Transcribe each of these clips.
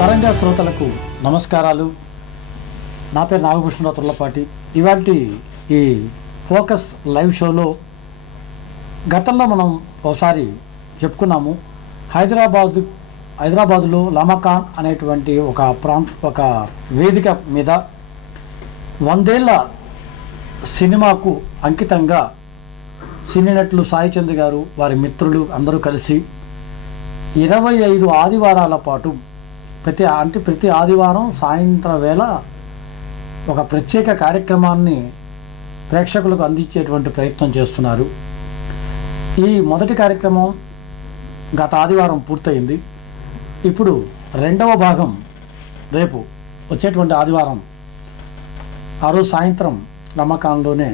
తరంగా శ్రోతలకు నమస్కారాలు. నా పేరు నాగభూషణరావు తుర్లపాటి. ఇవాల్టి ఈ ఫోకస్ లైవ్ షోలో గతంలో మనం ఒకసారి చెప్పుకున్నాము. హైదరాబాదులో లమఖాన్ అనేటువంటి ఒక వేదిక మీద 100 ఏళ్ల సినిమాకు అంకితంగా సినీ నటులు సాయి చంద్ గారు, వారి మిత్రులు అందరూ కలిసి 25 ఆదివారాల పాటు ప్రతి ఆదివారం సాయంత్రం వేళ ఒక ప్రత్యేక కార్యక్రమాన్ని ప్రేక్షకులకు అందించేటువంటి ప్రయత్నం చేస్తున్నారు. ఈ మొదటి కార్యక్రమం గత ఆదివారం పూర్తయింది. ఇప్పుడు రెండవ భాగం రేపు వచ్చేటువంటి ఆదివారం ఆ రోజు సాయంత్రం లమఖాన్లోనే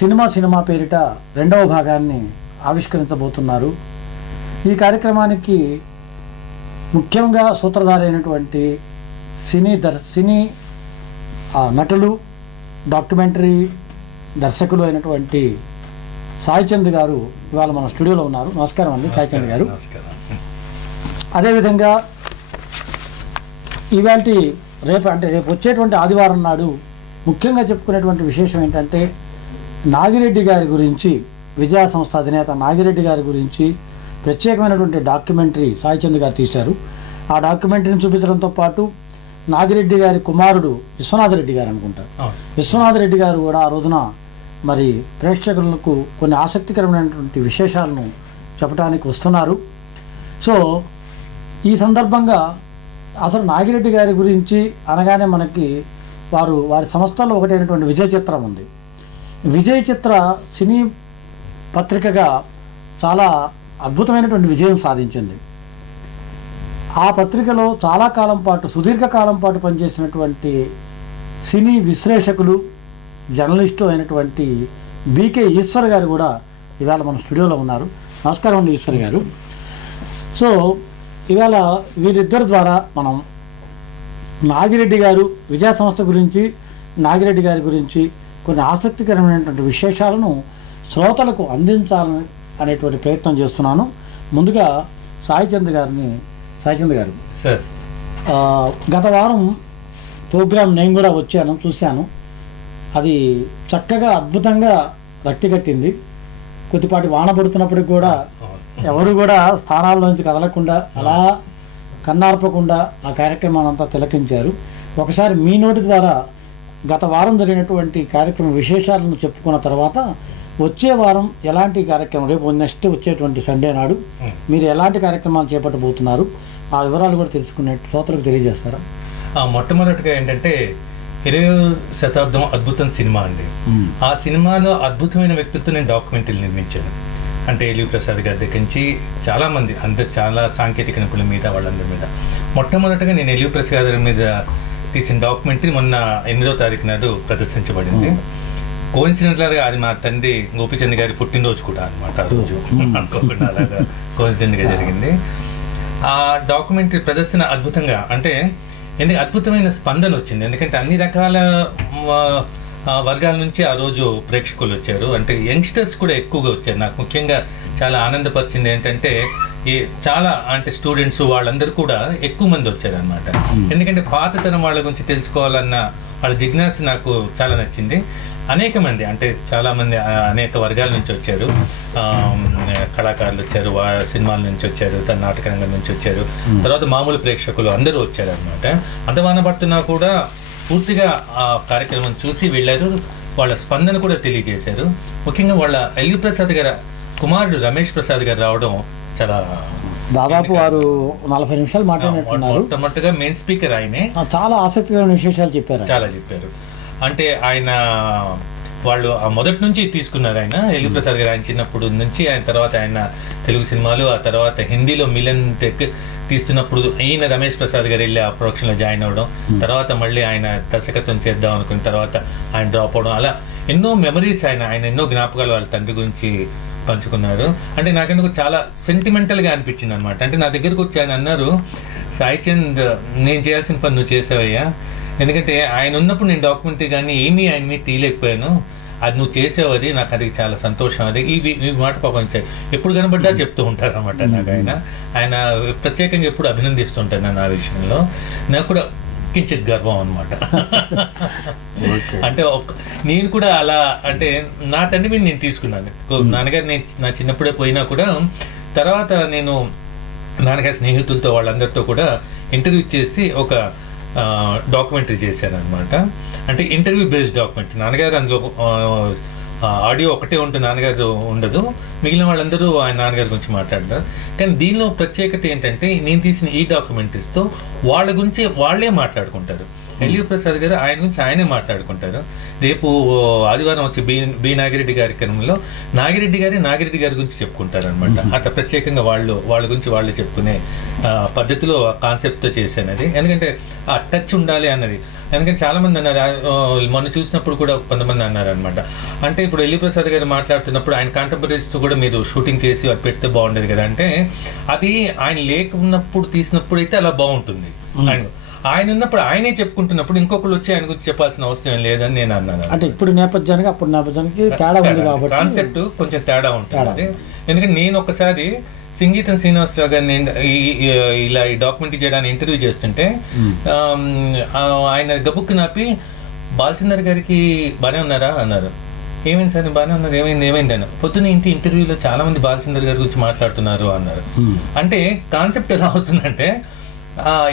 సినిమా పేరిట రెండవ భాగాన్ని ఆవిష్కరించబోతున్నారు. ఈ కార్యక్రమానికి ముఖ్యంగా సూత్రధారి అయినటువంటి సినీ నటులు, డాక్యుమెంటరీ దర్శకులు అయినటువంటి సాయి చంద్ గారు ఇవాళ మన స్టూడియోలో ఉన్నారు. నమస్కారం అండి సాయి చంద్ గారు. అదేవిధంగా రేపు వచ్చేటువంటి ఆదివారం నాడు ముఖ్యంగా చెప్పుకునేటువంటి విశేషం ఏంటంటే నాగిరెడ్డి గారి గురించి, విజయ సంస్థ అధినేత నాగిరెడ్డి గారి గురించి ప్రత్యేకమైనటువంటి డాక్యుమెంటరీ సాయి చంద్ గారు తీశారు. ఆ డాక్యుమెంటరీని చూపించడంతో పాటు నాగిరెడ్డి గారి కుమారుడు విశ్వనాథరెడ్డి గారు అనుకుంటారు, విశ్వనాథరెడ్డి గారు కూడా ఆ రోజున మరి ప్రేక్షకులకు కొన్ని ఆసక్తికరమైనటువంటి విశేషాలను చెప్పడానికి వస్తున్నారు. సో ఈ సందర్భంగా అసలు నాగిరెడ్డి గారి గురించి అనగానే మనకి వారి సంస్థలో ఒకటైనటువంటి విజయ చిత్రం ఉంది. విజయ చిత్ర సినీ పత్రికగా చాలా అద్భుతమైనటువంటి విజయం సాధించింది. ఆ పత్రికలో చాలా కాలం పాటు, సుదీర్ఘకాలం పాటు పనిచేసినటువంటి సినీ విశ్లేషకులు, జర్నలిస్టు అయినటువంటి బీకే ఈశ్వర్ గారు కూడా ఇవాళ మన స్టూడియోలో ఉన్నారు. నమస్కారం అండి ఈశ్వర్ గారు. సో ఇవాళ వీరిద్దరి ద్వారా మనం నాగిరెడ్డి గారు, విజయ సంస్థ గురించి, నాగిరెడ్డి గారి గురించి కొన్ని ఆసక్తికరమైనటువంటి విశేషాలను శ్రోతలకు అందించాలని అనేటువంటి ప్రయత్నం చేస్తున్నాను. ముందుగా సాయి చంద్ గారు సార్, గత వారం ప్రోగ్రాం నేను కూడా చూశాను. అది చక్కగా అద్భుతంగా రక్తి కట్టింది. కొద్దిపాటి వాన పడుతున్నప్పటికి కూడా ఎవరు కూడా స్థానాల్లోంచి కదలకుండా అలా కన్నార్పకుండా ఆ కార్యక్రమాన్ని అంతా తిలకించారు. ఒకసారి మీ నోటి ద్వారా గత వారం జరిగినటువంటి కార్యక్రమ విశేషాలను చెప్పుకున్న తర్వాత వచ్చే వారం ఎలాంటి కార్యక్రమం, రేపు నెక్స్ట్ వచ్చేటువంటి సండే నాడు మీరు ఎలాంటి కార్యక్రమాలు చేపట్టబోతున్నారు, ఆ వివరాలు కూడా తెలుసుకునే శ్రోతలకు తెలియజేస్తారా? మొట్టమొదటిగా ఏంటంటే 20వ శతాబ్దం అద్భుతం సినిమా అండి. ఆ సినిమాలో అద్భుతమైన వ్యక్తులతో నేను డాక్యుమెంటరీలు నిర్మించాను. అంటే ఎల్వి ప్రసాద్ గారి దగ్గర నుంచి చాలామంది, చాలా సాంకేతిక నిపుణుల మీద, వాళ్ళందరి మీద. మొట్టమొదటిగా నేను ఎల్వి ప్రసాద్ గారి మీద తీసిన డాక్యుమెంటరీ మొన్న 8వ తారీఖు నాడు ప్రదర్శించబడింది. కోఇన్సిడెంట్గా అది మా తండ్రి గోపీచంద్ గారి పుట్టినరోజు కూడా అనమాట. ఆ రోజు అనుకోకుండా అలాగా కోఇన్సిడెంట్గా జరిగింది. ఆ డాక్యుమెంటరీ ప్రదర్శన అద్భుతంగా, అంటే ఎందుకు అద్భుతమైన స్పందన వచ్చింది. ఎందుకంటే అన్ని రకాల వర్గాల నుంచి ఆ రోజు ప్రేక్షకులు వచ్చారు. అంటే యంగ్స్టర్స్ కూడా ఎక్కువగా వచ్చారు. నాకు ముఖ్యంగా చాలా ఆనందపరిచింది ఏంటంటే స్టూడెంట్స్ వాళ్ళందరూ కూడా ఎక్కువ మంది వచ్చారనమాట. ఎందుకంటే పాత తరం వాళ్ళ గురించి తెలుసుకోవాలన్న వాళ్ళ జిజ్ఞాస నాకు చాలా నచ్చింది. అనేక మంది, అంటే చాలామంది అనేక వర్గాల నుంచి వచ్చారు. కళాకారులు వచ్చారు, సినిమాల నుంచి వచ్చారు, తన నాటక రంగం నుంచి వచ్చారు, తర్వాత మామూలు ప్రేక్షకులు అందరూ వచ్చారనమాట. అంత వానపడుతున్నా కూడా పూర్తిగా ఆ కార్యక్రమం చూసి వెళ్ళారు. వాళ్ళ స్పందన కూడా తెలియజేశారు. ముఖ్యంగా వాళ్ళ ఎల్వి ప్రసాద్ గారి కుమారుడు రమేష్ ప్రసాద్ గారు రావడం చాలా, దాదాపు వారు 40 నిమిషాలు మాట్లాడినట్టున్నారు. మొట్టమొదటిగా మెయిన్ స్పీకర్ ఆయనే. చాలా ఆసక్తికరమైన విశేషాలు చెప్పారు. అంటే ఆయన వాళ్ళు మొదటి నుంచి తీసుకున్నారు. ఆయన ఎల్వి ప్రసాద్ గారు ఆయన చిన్నప్పుడు నుంచి, ఆయన తర్వాత ఆయన తెలుగు సినిమాలు, ఆ తర్వాత హిందీలో మిలన్ టెక్ తీస్తున్నప్పుడు ఈయన రమేష్ ప్రసాద్ గారు వెళ్ళి ఆ ప్రొడక్షన్లో జాయిన్ అవ్వడం, తర్వాత మళ్ళీ ఆయన దర్శకత్వం చేద్దాం అనుకున్న తర్వాత ఆయన డ్రాప్ అవడం, అలా ఎన్నో మెమరీస్, ఆయన ఎన్నో జ్ఞాపకాలు వాళ్ళ తండ్రి గురించి పంచుకున్నారు. అంటే నాకెందుకు చాలా సెంటిమెంటల్గా అనిపించింది అనమాట. అంటే నా దగ్గరకు వచ్చి ఆయన అన్నారు, సాయి చంద్ నేను చేయాల్సిన పని నువ్వు చేసావయ్యా, ఎందుకంటే ఆయన ఉన్నప్పుడు నేను డాక్యుమెంటరీ కానీ ఏమీ ఆయన మీద తీయలేకపోయాను. అది నువ్వు చేసావు, అది నాకు అది చాలా సంతోషం, అది ఈ మాట పాపం ఎప్పుడు కనబడ్డా చెప్తూ ఉంటారు అనమాట నాకు. ఆయన ప్రత్యేకంగా ఎప్పుడు అభినందిస్తుంటాను నన్ను ఆ విషయంలో. నాకు కూడా కించిత్ గర్వం అనమాట. అంటే నేను కూడా అలా అంటే నా తండ్రి మీద నేను తీసుకున్నాను. నాన్నగారు నేను నా చిన్నప్పుడే పోయినా కూడా తర్వాత నేను నాన్నగారి స్నేహితులతో వాళ్ళందరితో కూడా ఇంటర్వ్యూ చేసి ఒక డాక్యుమెంటరీ చేశాను అనమాట. అంటే ఇంటర్వ్యూ బేస్డ్ డాక్యుమెంటరీ. నాన్నగారు అందులో ఆడియో ఒకటే ఉంటుంది, నాన్నగారు ఉండదు, మిగిలిన వాళ్ళందరూ ఆయన నాన్నగారి గురించి మాట్లాడతారు. కానీ దీనిలో ప్రత్యేకత ఏంటంటే నేను తీసిన ఈ డాక్యుమెంటరీస్తో వాళ్ళ గురించి వాళ్ళే మాట్లాడుకుంటారు. ఎల్వి ప్రసాద్ గారు ఆయన గురించి ఆయనే మాట్లాడుకుంటారు. రేపు ఆదివారం వచ్చి బి నాగిరెడ్డి గారి క్రమంలో నాగిరెడ్డి గారి గురించి చెప్పుకుంటారు అనమాట. అట్లా ప్రత్యేకంగా వాళ్ళ గురించి వాళ్ళు చెప్పుకునే పద్ధతిలో కాన్సెప్ట్తో చేశాను అది. ఎందుకంటే ఆ టచ్ ఉండాలి అన్నది. ఎందుకంటే చాలామంది అన్నారు, మొన్న చూసినప్పుడు కూడా కొంతమంది అన్నారు అనమాట, అంటే ఇప్పుడు ఎల్వి ప్రసాద్ గారు మాట్లాడుతున్నప్పుడు ఆయన కాంటెంపరీస్తో కూడా మీరు షూటింగ్ చేసి అది పెడితే బాగుండేది కదా అంటే, అది ఆయన లేకున్నప్పుడు తీసినప్పుడు అయితే అలా బాగుంటుంది. ఆయన ఉన్నప్పుడు ఆయనే చెప్పుకుంటున్నప్పుడు ఇంకొకరు వచ్చి ఆయన గురించి చెప్పాల్సిన అవసరం లేదని నేను అన్నాను. అంటే ఇప్పుడు నేపథ్యానికి అప్పుడు నేపథ్యానికి తేడా ఉంది కాబట్టి కాన్సెప్ట్ కొంచెం తేడా ఉంటుంది. ఎందుకంటే నేను ఒకసారి సంగీతం శ్రీనివాసరావు గారిని ఇలా ఈ డాక్యుమెంటరీ చేయడానికి ఇంటర్వ్యూ చేస్తుంటే ఆయన గబుక్కు నాపి బాలచందర్ గారికి బాగానే ఉన్నారా అన్నారు. ఏమైంది సార్ బాగానే ఉన్నారు, ఏమైంది అన్న. పొద్దున్న ఇంటర్వ్యూలో చాలా మంది బాలచందర్ గారి గురించి మాట్లాడుతున్నారు అన్నారు. అంటే కాన్సెప్ట్ ఎలా వస్తుందంటే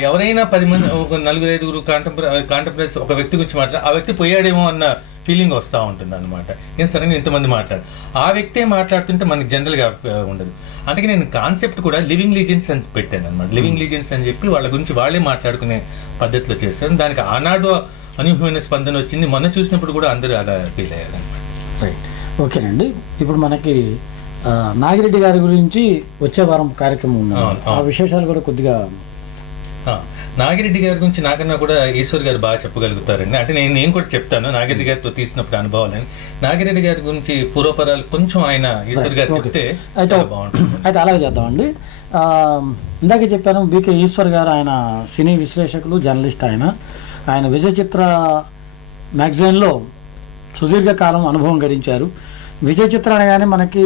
ఎవరైనా 10 మంది, ఒక 4-5 కాంటెంపరీస్ ఒక వ్యక్తి గురించి మాట్లాడు, ఆ వ్యక్తి పోయాడేమో అన్న ఫీలింగ్ వస్తూ ఉంటుంది అనమాట. ఏం సడన్గా ఇంతమంది మాట్లాడు, ఆ వ్యక్తే మాట్లాడుతుంటే మనకి జనరల్గా ఉండదు. అందుకే నేను కాన్సెప్ట్ కూడా లివింగ్ లీజెండ్స్ అని పెట్టాను అనమాట. లివింగ్ లీజెండ్స్ అని చెప్పి వాళ్ళ గురించి వాళ్ళే మాట్లాడుకునే పద్ధతిలో చేశాను. దానికి ఆనాడు అనూహ్యమైన స్పందన వచ్చింది. మొన్న చూసినప్పుడు కూడా అందరూ అలా ఫీల్ అయ్యారు అనమాట. రైట్, ఓకేనండి. ఇప్పుడు మనకి నాగిరెడ్డి గారి గురించి వచ్చే వారం కార్యక్రమం ఉంది, ఆ విశేషాలు కూడా కొద్దిగా. నాగిరెడ్డి గారి గురించి నాకన్నా కూడా ఈశ్వర్ గారు బాగా చెప్పగలుగుతారండి. అంటే నేను కూడా చెప్తాను నాగిరెడ్డి గారితో తీసినప్పుడు అనుభవాలని. నాగిరెడ్డి గారి గురించి పూర్వపరాలు కొంచెం ఆయన ఈశ్వర్ గారు చెప్తే బాగుంటుంది. అయితే అలాగే చేద్దామండి. ఇందాకే చెప్పాను, బీకే ఈశ్వర్ గారు ఆయన సినీ విశ్లేషకులు, జర్నలిస్ట్. ఆయన విజయ చిత్ర మ్యాగజైన్లో సుదీర్ఘకాలం అనుభవం గడించారు. విజయ చిత్ర అనగానే మనకి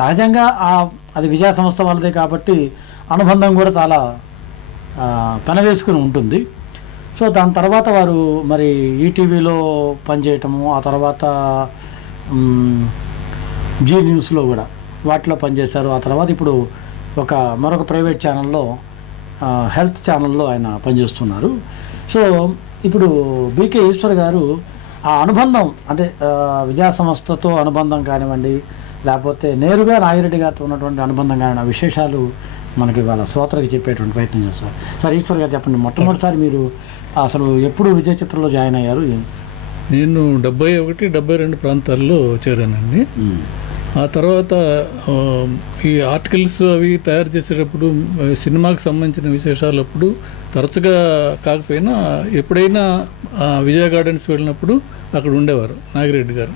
సహజంగా అది విజయ సంస్థ వాళ్ళదే కాబట్టి అనుబంధం కూడా చాలా పెనవేసుకుని ఉంటుంది. సో దాని తర్వాత వారు మరి ఈటీవీలో పనిచేయటము, ఆ తర్వాత జీ న్యూస్లో కూడా వాటిలో పనిచేశారు. ఆ తర్వాత ఇప్పుడు మరొక ప్రైవేట్ ఛానల్లో, హెల్త్ ఛానల్లో ఆయన పనిచేస్తున్నారు. సో ఇప్పుడు బీకే ఈశ్వర్ గారు ఆ అనుబంధం, అంటే విజయ సంస్థతో అనుబంధం కానివ్వండి, లేకపోతే నేరుగా నాగిరెడ్డి గారితో ఉన్నటువంటి అనుబంధం కానివ్వండి, ఆ విశేషాలు మనకి వాళ్ళ శ్రోతలకు చెప్పేటువంటి ప్రయత్నం చేస్తారు. సార్ ఈశ్వర్ గారు చెప్పండి, మొట్టమొదటిసారి మీరు అసలు ఎప్పుడు విజయ చిత్రంలో జాయిన్ అయ్యారు? నేను 71-72 ప్రాంతాల్లో చేరానండి. ఆ తర్వాత ఈ ఆర్టికల్స్ అవి తయారు చేసేటప్పుడు సినిమాకి సంబంధించిన విశేషాలప్పుడు తరచుగా కాకపోయినా ఎప్పుడైనా విజయ గార్డెన్స్ వెళ్ళినప్పుడు అక్కడ ఉండేవారు నాగిరెడ్డి గారు.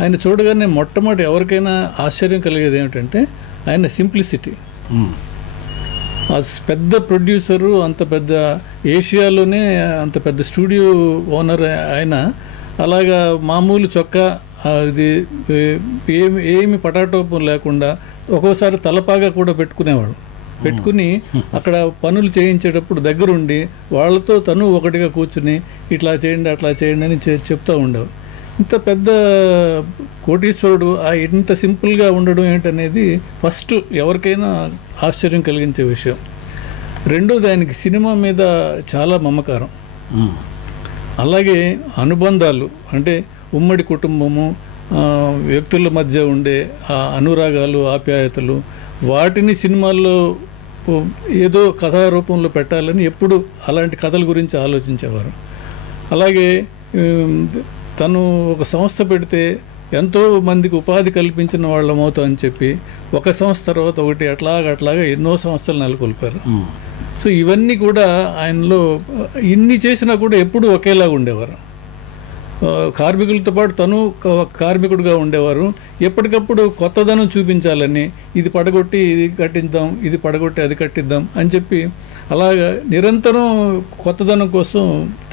ఆయన చూడగానే మొట్టమొదటి ఎవరికైనా ఆశ్చర్యం కలిగేది ఏమిటంటే ఆయన సింప్లిసిటీ. పెద్ద ప్రొడ్యూసరు, అంత పెద్ద ఏషియాలోనే అంత పెద్ద స్టూడియో ఓనర్ ఆయన అలాగా మామూలు చొక్కా, ఇది ఏమి పటాటోపం లేకుండా ఒక్కోసారి తలపాగా కూడా పెట్టుకుని అక్కడ పనులు చేయించేటప్పుడు దగ్గరుండి వాళ్ళతో తను ఒకటిగా కూర్చుని ఇట్లా చేయండి అట్లా చేయండి అని చెప్తూ ఉండేవారు. ఇంత పెద్ద కోటీశ్వరుడు ఇంత సింపుల్గా ఉండడం ఏంటనేది ఫస్ట్ ఎవరికైనా ఆశ్చర్యం కలిగించే విషయం. రెండోది ఆయనకి సినిమా మీద చాలా మమకారం, అలాగే అనుబంధాలు, అంటే ఉమ్మడి కుటుంబము, వ్యక్తుల మధ్య ఉండే అనురాగాలు, ఆప్యాయతలు, వాటిని సినిమాల్లో ఏదో కథారూపంలో పెట్టాలని ఎప్పుడు అలాంటి కథల గురించి ఆలోచించేవారు. అలాగే తను ఒక సంస్థ పెడితే ఎంతో మందికి ఉపాధి కల్పించిన వాళ్ళమవుతాం అని చెప్పి ఒక సంస్థ తర్వాత ఒకటి అట్లాగా ఎన్నో సంస్థలు నెలకొల్పారు. సో ఇవన్నీ కూడా ఆయనలో ఇన్ని చేసినా కూడా ఎప్పుడూ ఒకేలాగా ఉండేవారు. కార్మికులతో పాటు తను కార్మికుడిగా ఉండేవారు. ఎప్పటికప్పుడు కొత్తదనం చూపించాలని, ఇది పడగొట్టి ఇది కట్టిద్దాం, ఇది పడగొట్టి అది కట్టిద్దాం అని చెప్పి అలాగా నిరంతరం కొత్తదనం కోసం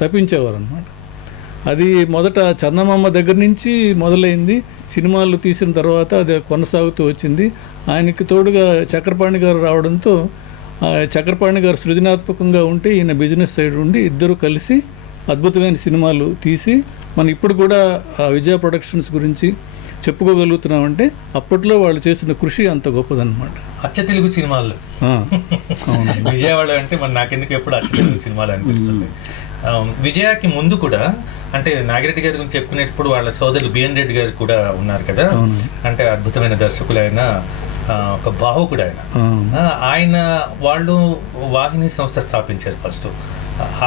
తప్పించేవారు అన్నమాట. అది మొదట చందమామ దగ్గర నుంచి మొదలైంది, సినిమాలు తీసిన తర్వాత అది కొనసాగుతూ వచ్చింది. ఆయనకి తోడుగా చక్రపాణి గారు రావడంతో చక్రపాణి గారు సృజనాత్మకంగా ఉంటే ఈయన బిజినెస్ సైడ్ ఉండి ఇద్దరు కలిసి అద్భుతమైన సినిమాలు తీసి మనం ఇప్పుడు కూడా విజయ ప్రొడక్షన్స్ గురించి చెప్పుకోగలుగుతున్నామంటే అప్పట్లో వాళ్ళు చేసిన కృషి అంత గొప్పదన్నమాట. అచ్చ తెలుగు సినిమాలు విజయవాడ అంటే మరి నాకెందుకు ఎప్పుడు అచ్చ తెలుగు సినిమాలు అనిపిస్తుంది. విజయాకి ముందు కూడా అంటే నాగిరెడ్డి గారి గురించి చెప్పుకునేటప్పుడు వాళ్ళ సోదరులు బిఎన్ రెడ్డి గారు కూడా ఉన్నారు కదా, అంటే అద్భుతమైన దర్శకులు ఆయన, ఒక భావుకుడు ఆయన వాళ్ళు వాహిని సంస్థ స్థాపించారు ఫస్ట్.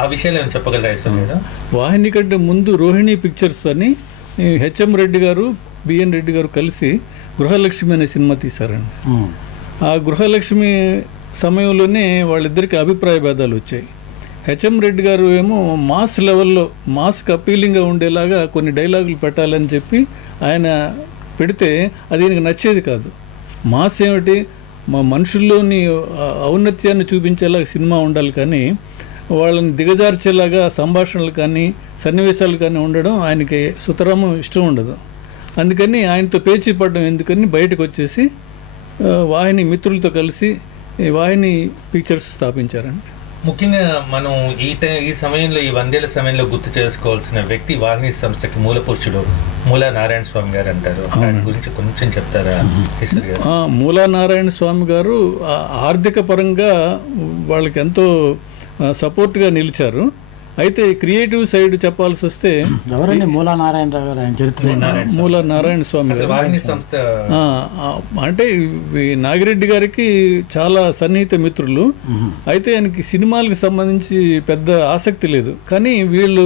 ఆ విషయాలు ఏమైనా చెప్పగలరా సార్ మీరు? వాహిని కంటే ముందు రోహిణి పిక్చర్స్ అని హెచ్ఎం రెడ్డి గారు బిఎన్ రెడ్డి గారు కలిసి గృహలక్ష్మి అనే సినిమా తీశారండి. ఆ గృహలక్ష్మి సమయంలోనే వాళ్ళిద్దరికి అభిప్రాయ భేదాలు వచ్చాయి. హెచ్ఎం రెడ్డి గారు ఏమో మాస్ లెవెల్లో మాస్కి అపీలింగ్గా ఉండేలాగా కొన్ని డైలాగులు పెట్టాలని చెప్పి ఆయన పెడితే అది ఈయనకు నచ్చేది కాదు. మాస్ ఏమిటి, మా మనుషుల్లోని ఔన్నత్యాన్ని చూపించేలాగా సినిమా ఉండాలి, కానీ వాళ్ళని దిగజార్చేలాగా సంభాషణలు కానీ సన్నివేశాలు కానీ ఉండడం ఆయనకి సుతరాము ఇష్టం ఉండదు. అందుకని ఆయనతో పేచీ పడడం ఎందుకని బయటకు వచ్చేసి వాహిని మిత్రులతో కలిసి వాహిని పిక్చర్స్ స్థాపించారండి. ముఖ్యంగా మనం ఈ సమయంలో ఈ 100 ఏళ్ల సమయంలో గుర్తు చేసుకోవాల్సిన వ్యక్తి వాహిని సంస్థకి మూల పురుషుడు మూలా నారాయణ స్వామి గారు అంటారు. ఆయన గురించి కొంచెం చెప్తారా? మూలా నారాయణ స్వామి గారు ఆర్థిక పరంగా వాళ్ళకి ఎంతో సపోర్ట్గా నిలిచారు. అయితే క్రియేటివ్ సైడ్ చెప్పాల్సి వస్తే ఎవరండి మూలా నారాయణరావు గారు? ఆయన చరిత్ర మూలా నారాయణ స్వామి గారు అంటే నాగిరెడ్డి గారికి చాలా సన్నిహిత మిత్రులు. అయితే ఆయనకి సినిమాలకు సంబంధించి పెద్ద ఆసక్తి లేదు, కానీ వీళ్ళు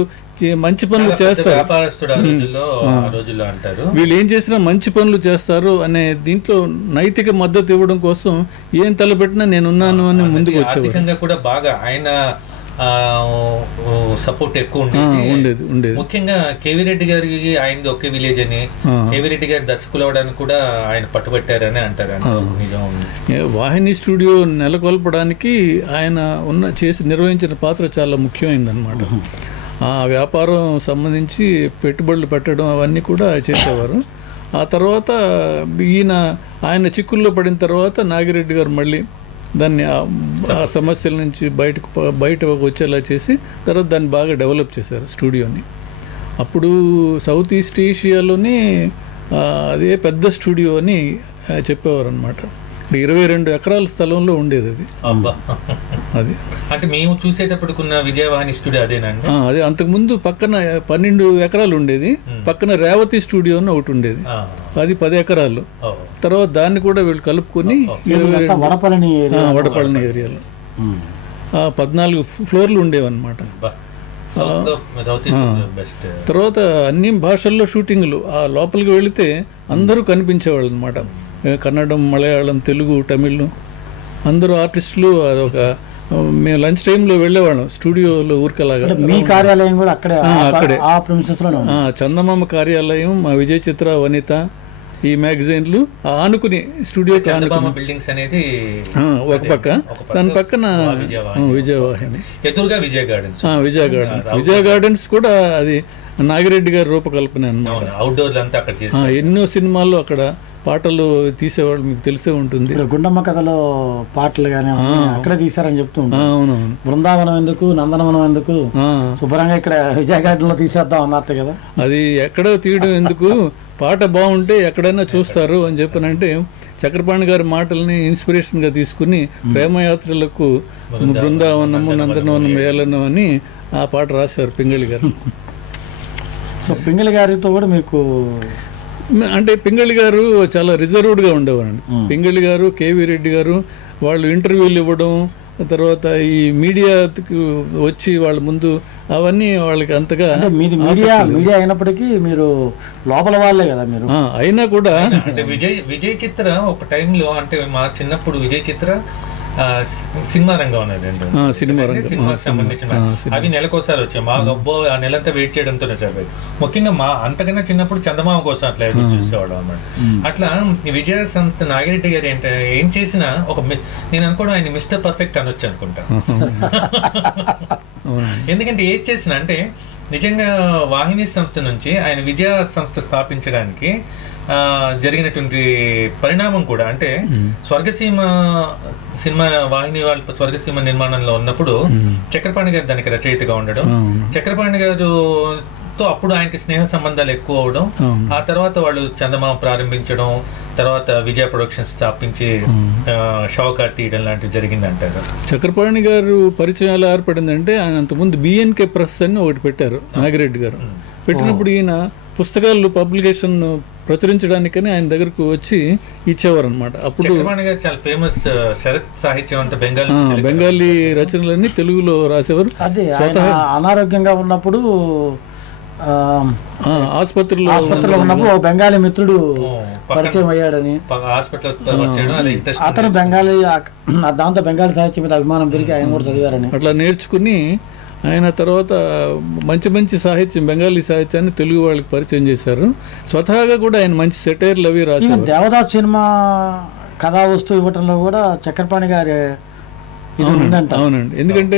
మంచి పనులు చేస్తారు, వీళ్ళు ఏం చేసినా మంచి పనులు చేస్తారు అనే దీంట్లో నైతిక మద్దతు ఇవ్వడం కోసం ఏం తలపెట్టినా నేనున్నాను అని ముందుకు వచ్చేవారు. కూడా బాగా ఆయన సపోర్ట్ ఎక్కువ ఉండేది. ముఖ్యంగా కేవీ రెడ్డి గారికి ఆయనది ఒకే విలేజ్ అని, కేవీ రెడ్డి గారి దర్శకులు అవడానికి కూడా ఆయన పట్టుబట్టారని అంటారు. వాహిని స్టూడియో నెలకొల్పడానికి ఆయన నిర్వహించిన పాత్ర చాలా ముఖ్యమైనదన్నమాట. ఆ వ్యాపారం సంబంధించి పెట్టుబడులు పెట్టడం అవన్నీ కూడా చేసేవారు. ఆ తర్వాత ఆయన చిక్కుల్లో పడిన తర్వాత నాగిరెడ్డి గారు మళ్ళీ దాన్ని ఆ సమస్యల నుంచి బయటకు వచ్చేలా చేసి తర్వాత దాన్ని బాగా డెవలప్ చేశారు స్టూడియోని. అప్పుడు సౌత్ ఈస్ట్ ఏషియాలోనే అదే పెద్ద స్టూడియో అని చెప్పేవారు అనమాట. 22 ఎకరాల స్థలంలో ఉండేది అది. అంటే మేము చూసేటప్పుడుకున్న విజయవాహిని స్టూడియో అదేనండి? అదే. అంతకుముందు పక్కన 12 ఎకరాలు ఉండేది, పక్కన రేవతి స్టూడియో అని ఒకటి ఉండేది, అది 10 ఎకరాలు. తర్వాత దాన్ని కూడా వీళ్ళు కలుపుకొని వడపళని ఏరియాలో 14 ఫ్లోర్లు ఉండేవన్నమాట. తర్వాత అన్ని భాషల్లో షూటింగ్లు. ఆ లోపలికి వెళితే అందరూ కనిపించేవాళ్ళు అనమాట. కన్నడం, మలయాళం, తెలుగు, తమిళ్ అందరూ ఆర్టిస్టులు. అదొక మేము లంచ్ టైంలో వెళ్ళేవాళ్ళం స్టూడియోలో ఊరికలాగా. మీ కార్యాలయం కూడా అక్కడే? చందమామ కార్యాలయం, మా విజయ చిత్ర, వనిత, ఈ మ్యాగజైన్లు ఆనుకుని స్టూడియో బిల్డింగ్స్ అనేది ఒక పక్క, దాని పక్కన విజయవాహిని, ఎదురుగా విజయ గార్డెన్స్ కూడా అది నాగిరెడ్డి గారి రూపకల్పన అన్నమాట. అవుట్డోర్ అంతా అక్కడ ఎన్నో సినిమాల్లో అక్కడ పాటలు తీసేవాళ్ళు, మీకు తెలిసే ఉంటుంది. గుండమ్మ కథలో పాటలు కానీ అక్కడే తీసారని చెప్తూ ఉంటారు. అవునవును. బృందావనం ఎందుకు, నందనవనం ఎందుకు, శుభ్రంగా ఇక్కడ విజయ గార్డెన్ లో తీసేద్దాం అన్నట్టు కదా. అది ఎక్కడో తీయడం ఎందుకు, పాట బాగుంటే ఎక్కడైనా చూస్తారు అని చెప్పనంటే చక్రపాణి గారి మాటల్ని ఇన్స్పిరేషన్గా తీసుకుని ప్రేమయాత్రలకు బృందావనము, నందనవనం వేయాలను అని ఆ పాట రాశారు పింగళి గారు. సో పింగళి గారితో కూడా మీకు అంటే పింగళి గారు చాలా రిజర్వ్డ్గా ఉండేవారండి. పింగళి గారు, కేవీ రెడ్డి గారు వాళ్ళు ఇంటర్వ్యూలు ఇవ్వడం, తర్వాత ఈ మీడియాకి వచ్చి వాళ్ళ ముందు అవన్నీ వాళ్ళకి అంతగా మీడియా అయినప్పటికీ మీరు లోపల వాళ్ళే కదా మీరు. అయినా కూడా అంటే విజయ్ చిత్ర ఒక టైంలో, అంటే మా చిన్నప్పుడు విజయ్ చిత్ర సినిమా రంగం అనేది సినిమాకి సంబంధించిన అవి నెలకోసారి వచ్చాయి. మా గబ్బో ఆ నెలంతా వెయిట్ చేయడంతోనే సార్. ముఖ్యంగా మా అంతకన్నా చిన్నప్పుడు చందమామ కోసం అట్లా చూసేవాడు అన్నమాట. అట్లా విజయ సంస్థ నాగిరెడ్డి గారు ఏం చేసినా నేను అనుకోవడం ఆయన మిస్టర్ పర్ఫెక్ట్ అనొచ్చు అనుకుంటా. ఎందుకంటే ఏది చేసినా అంటే నిజంగా వాహిని సంస్థ నుంచి ఆయన విజయ సంస్థ స్థాపించడానికి జరిగినటువంటి పరిణామం కూడా, అంటే స్వర్గసీమ సినిమా వాహిని వాళ్ళ స్వర్గసీమ నిర్మాణంలో ఉన్నప్పుడు చక్రపాణి గారు దానికి రచయితగా ఉండడం, చక్రపాణి గారు తో అప్పుడు ఆయనకి స్నేహ సంబంధాలు ఎక్కువ అవడం, ఆ తర్వాత వాళ్ళు చందమామ ప్రారంభించడం, తర్వాత విజయ ప్రొడక్షన్స్ స్థాపించి షావుకార్ తీయడం లాంటివి జరిగింది అంటారు. చక్రపాణి గారు పరిచయం ఎలా ఏర్పడిందంటే, ఆయన అంతకుముందు బిఎన్కే ప్రెస్ అని ఒకటి పెట్టారు నాగిరెడ్డి గారు. పెట్టినప్పుడు ఈయన పుస్తకాలు పబ్లికేషన్ ప్రచురించడానికని ఆయన దగ్గరకు వచ్చి ఇచ్చేవారు అనమాట. అప్పుడు చక్రపాణి గారు చాలా ఫేమస్ శరత్ సాహిత్యం అంతా బెంగాలీ రచనలన్నీ తెలుగులో రాసేవారు. అనారోగ్యంగా ఉన్నప్పుడు ఆసుపత్రిలో ఉన్నప్పుడు బెంగాలీ మిత్రుడు పరిచయం అయ్యాడని, అతను బెంగాలీ, దాంతో బెంగాలీ సాహిత్యం మీద అభిమానం పెరిగి ఆయన కూడా చదివారని అట్లా నేర్చుకుని ఆయన తర్వాత మంచి మంచి సాహిత్యం, బెంగాలీ సాహిత్యాన్ని తెలుగు వాళ్ళకి పరిచయం చేశారు. స్వతహాగా కూడా ఆయన మంచి సెటైర్లు అవి రాశారు. దేవదాస్ సినిమా కథా వస్తువు ఇవ్వటంలో కూడా చక్రపాణి గారి అవునండి. ఎందుకంటే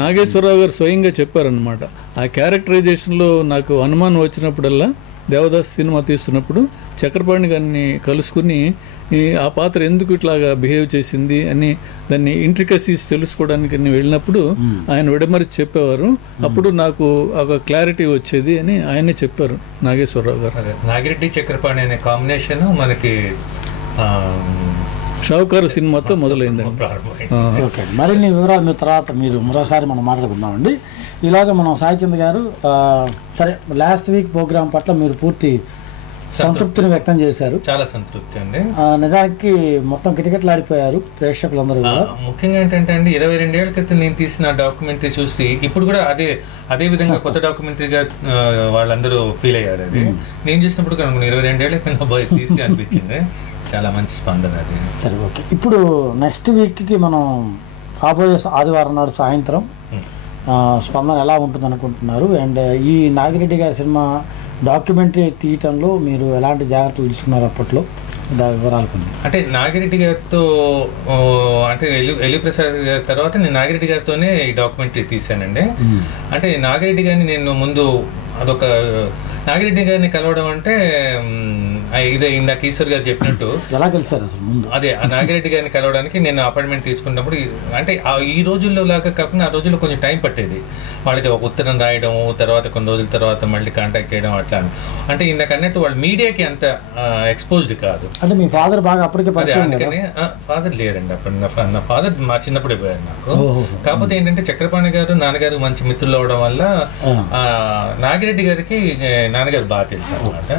నాగేశ్వరరావు గారు స్వయంగా చెప్పారనమాట, ఆ క్యారెక్టరైజేషన్లో నాకు అనుమానం వచ్చినప్పుడల్లా దేవదాస్ సినిమా తీస్తున్నప్పుడు చక్రపాణి గారిని కలుసుకుని ఆ పాత్ర ఎందుకు ఇట్లాగా బిహేవ్ చేసింది అని దాన్ని ఇంట్రికసీస్ తెలుసుకోవడానికి వెళ్ళినప్పుడు ఆయన విడమరిచి చెప్పేవారు. అప్పుడు నాకు ఒక క్లారిటీ వచ్చేది అని ఆయనే చెప్పారు నాగేశ్వరరావు గారు. నాగిరెడ్డి చక్రపాణి అనే కాంబినేషన్ మనకి షావుకారు సినిమాతో మొదలైందండి. మరిన్ని వివరాలు మీ తర్వాత మీరు మరోసారి మనం మాట్లాడుకుందామండి. ఇలాగా మనం సాయిచంద్ గారు సరే లాస్ట్ వీక్ ప్రోగ్రామ్ పట్ల మీరు పూర్తి సంతృప్తిని వ్యక్తం చేశారు. చాలా సంతృప్తి అండి. నిజానికి మొత్తం కిటకిటలాడిపోయారు ప్రేక్షకులందరూ కూడా. ముఖ్యంగా ఏంటంటే అండి 22 ఏళ్ల క్రితం నేను తీసిన డాక్యుమెంటరీ చూసి ఇప్పుడు కూడా అదే విధంగా కొత్త డాక్యుమెంటరీగా వాళ్ళందరూ ఫీల్ అయ్యారు. అది నేను చూసినప్పుడు 22 ఏళ్ళ కింద తీసి అనిపించింది. చాలా మంచి స్పందన అది. సరే, ఓకే. ఇప్పుడు నెక్స్ట్ వీక్కి మనం రాబోయే ఆదివారం నాడు సాయంత్రం స్పందన ఎలా ఉంటుంది అనుకుంటున్నారు? అండ్ ఈ నాగిరెడ్డి గారి సినిమా డాక్యుమెంటరీ తీయటంలో మీరు ఎలాంటి జాగ్రత్తలు తీసుకున్నారు అప్పట్లో, దాని వివరాలు కొన్ని. అంటే నాగిరెడ్డి గారితో అంటే ఎల్వి ప్రసాద్ గారి తర్వాత నేను నాగిరెడ్డి గారితోనే ఈ డాక్యుమెంటరీ తీశానండి. అంటే నాగిరెడ్డి గారిని నేను ముందు అదొక నాగిరెడ్డి గారిని కలవడం అంటే ఇదే ఇందాక ఈశ్వర్ గారు చెప్పినట్టు ఎలా కలిసారు అసలు ముందు? అదే ఆ నాగిరెడ్డి గారిని కలవడానికి నేను అపాయింట్మెంట్ తీసుకున్నప్పుడు అంటే ఈ రోజుల్లో లాగా కాకుండా ఆ రోజుల్లో కొంచెం టైం పట్టేది. వాళ్ళకి ఒక ఉత్తరం రాయడం, తర్వాత కొన్ని రోజుల తర్వాత మళ్ళీ కాంటాక్ట్ చేయడం అట్లా. అంటే ఇందాక అన్నట్టు వాళ్ళు మీడియాకి అంత ఎక్స్పోజ్డ్ కాదు. అంటే మీ ఫాదర్ బాగా అప్పటికే అందుకని ఫాదర్ లేరండి అప్పుడు. నా ఫాదర్ మా చిన్నప్పుడే పోయారు నాకు. కాకపోతే ఏంటంటే చక్రపాణి గారు నాన్నగారు మంచి మిత్రులు అవడం వల్ల నాగిరెడ్డి గారికి నాన్నగారు బాగా తెలుసు అనమాట.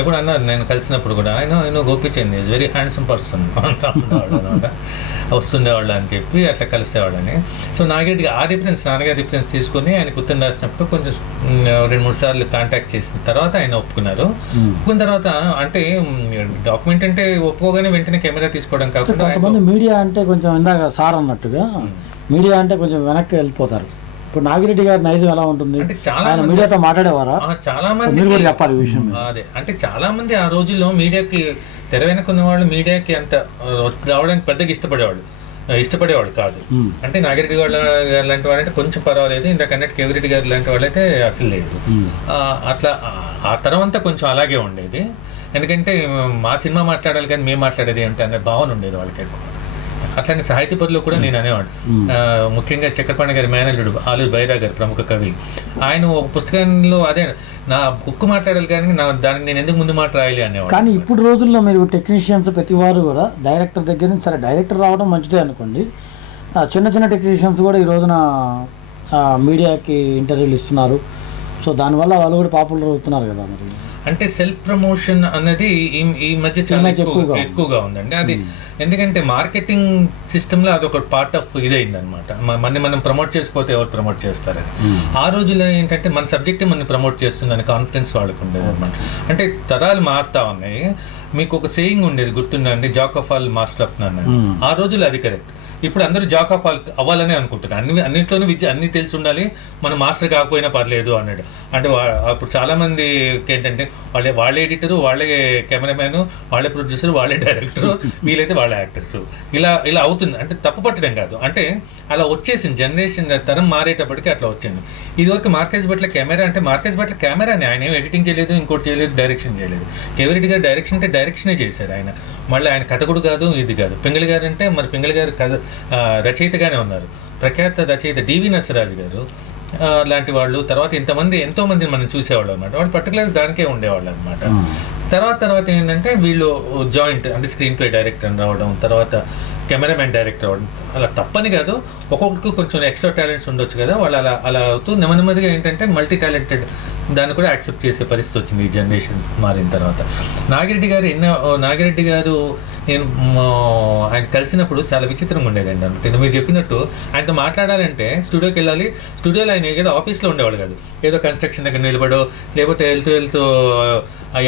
ఎప్పుడు అన్నారు నేను కలిసినప్పుడు కూడా, ఆయన Gopichand is very handsome person అనమాట, వస్తుండేవాళ్ళు అని చెప్పి అట్లా కలిసేవాళ్ళని. సో నాగిరెడ్డి ఆ రిఫరెన్స్, నాన్నగారి రిఫరెన్స్ తీసుకుని ఆయనకు ఉత్తరం రాసినప్పుడు కొంచెం 2-3 సార్లు కాంటాక్ట్ చేసిన తర్వాత ఆయన ఒప్పుకున్నారు. ఒప్పుకున్న తర్వాత అంటే డాక్యుమెంట్ అంటే ఒప్పుకోగానే వెంటనే కెమెరా తీసుకోవడం కాకుండా మీడియా అంటే కొంచెం ఇందాక సార్ అన్నట్టుగా మీడియా అంటే కొంచెం వెనక్కి వెళ్ళిపోతారు. ఇప్పుడు నాగిరెడ్డి గారి నైజం ఎలా ఉంటుంది అంటే చాలా మీడియాతో మాట్లాడేవారా? చాలా మంది చెప్పాలి ఈ విషయం. అదే అంటే చాలా మంది ఆ రోజుల్లో మీడియాకి తెర వెనుకున్న వాళ్ళు మీడియాకి అంత రావడానికి పెద్దగా ఇష్టపడేవాళ్ళు కాదు. అంటే నాగిరెడ్డి గారు లాంటి వాళ్ళంటే కొంచెం పర్వాలేదు, ఇందాక అన్నట్టు కేవిరెడ్డి గారు లాంటి వాళ్ళైతే అసలు లేదు. అట్లా ఆ తరం అంతా కొంచెం అలాగే ఉండేది. ఎందుకంటే మా సినిమా మాట్లాడాలి కానీ మేము మాట్లాడేది అంటే అనే భావన ఉండేది వాళ్ళకి ఎక్కువ. అట్లానే సాహిత్య పనులు కూడా నేను అనేవాడు. ముఖ్యంగా చక్రపాణి గారి మేనల్లుడు ఆలూరు బైరా గారు ప్రముఖ కవి, ఆయన ఒక పుస్తకంలో అదే నా బుక్ మాట్లాడాలి కానీ దానికి నేను ఎందుకు ముందు మాట రాయాలి అనేవాడు. కానీ ఇప్పుడు రోజుల్లో మీరు టెక్నీషియన్స్ ప్రతి వారు కూడా డైరెక్టర్ దగ్గర నుంచి, సరే డైరెక్టర్ రావడం మంచిదే అనుకోండి, చిన్న చిన్న టెక్నీషియన్స్ కూడా ఈ రోజున మీడియాకి ఇంటర్వ్యూలు ఇస్తున్నారు. సో దానివల్ల వాళ్ళు కూడా పాపులర్ అవుతున్నారు కదా. మరి అంటే సెల్ఫ్ ప్రమోషన్ అన్నది ఈ మధ్య చాలా ఎక్కువగా ఉందండి. అది ఎందుకంటే మార్కెటింగ్ సిస్టంలో అదొక పార్ట్ ఆఫ్ ఇదైంది అనమాట. మనం ప్రమోట్ చేసుకోతే ఎవరు ప్రమోట్ చేస్తారని. ఆ రోజుల్లో ఏంటంటే మన సబ్జెక్ట్ మనం ప్రమోట్ చేస్తుందని కాన్ఫిడెన్స్ వాళ్ళకు ఉండేది అనమాట. అంటే తరాలు మారుతా ఉన్నాయి. మీకు ఒక సేయింగ్ ఉండేది గుర్తుండండి, jack of all master of none. ఆ రోజుల్లో అది కరెక్ట్. ఇప్పుడు అందరూ జాక్ ఆఫ్ అవ్వాలని అనుకుంటున్నారు. అన్నింటిలోనూ విద్య అన్ని తెలిసి ఉండాలి, మనం మాస్టర్ కాకపోయినా పర్లేదు అన్నాడు. అంటే అప్పుడు చాలా మందికి ఏంటంటే వాళ్ళే ఎడిటరు, వాళ్ళే కెమెరామ్యాన్, వాళ్ళే ప్రొడ్యూసర్, వాళ్ళే డైరెక్టరు, వీళ్ళైతే వాళ్ళే యాక్టర్స్. ఇలా అవుతుంది. అంటే తప్పు పట్టడం కాదు, అంటే అలా వచ్చేసింది. జనరేషన్ తరం మారేటప్పటికి అట్లా వచ్చింది. ఇదివరకు మార్కేజ్ బట్ల కెమెరా అంటే మార్కేజ్ బట్ల కెమెరాని ఆయన ఏం ఎడిటింగ్ చేయలేదు, ఇంకోటి చేయలేదు, డైరెక్షన్ చేయలేదు. కేవరెడ్డి గారు డైరెక్షన్ అంటే డైరెక్షనే చేశారు ఆయన. మళ్ళీ ఆయన కథకుడు కాదు, ఇది కాదు. పింగళి గారు అంటే మరి పింగళి గారు కథ రచయితగానే ఉన్నారు. ప్రఖ్యాత రచయిత డివి నరసరాజు గారు లాంటి వాళ్ళు, తర్వాత ఎంతో మందిని మనం చూసేవాళ్ళు అనమాట. వాళ్ళు పర్టికులర్ దానికే ఉండేవాళ్ళు అనమాట. తర్వాత ఏంటంటే వీళ్ళు జాయింట్ అంటే స్క్రీన్ ప్లే డైరెక్టర్ అని రావడం, తర్వాత కెమెరామెన్ డైరెక్టర్ అవ్వడం. అలా తప్పని కాదు, ఒక్కొక్కరికి కొంచెం ఎక్స్ట్రా టాలెంట్స్ ఉండొచ్చు కదా, వాళ్ళు అలా అవుతూ నెమ్మదిగా ఏంటంటే మల్టీ టాలెంటెడ్ దాన్ని కూడా యాక్సెప్ట్ చేసే పరిస్థితి వచ్చింది ఈ జనరేషన్స్ మారిన తర్వాత. నాగిరెడ్డి గారు నేను ఆయన కలిసినప్పుడు చాలా విచిత్రంగా ఉండేదండి. అంటే మీరు చెప్పినట్టు ఆయనతో మాట్లాడాలంటే స్టూడియోకి వెళ్ళాలి. స్టూడియోలో ఆయన ఏదో ఆఫీస్లో ఉండేవాడు కాదు, ఏదో కన్స్ట్రక్షన్ దగ్గర నిలబడో లేకపోతే వెళ్తూ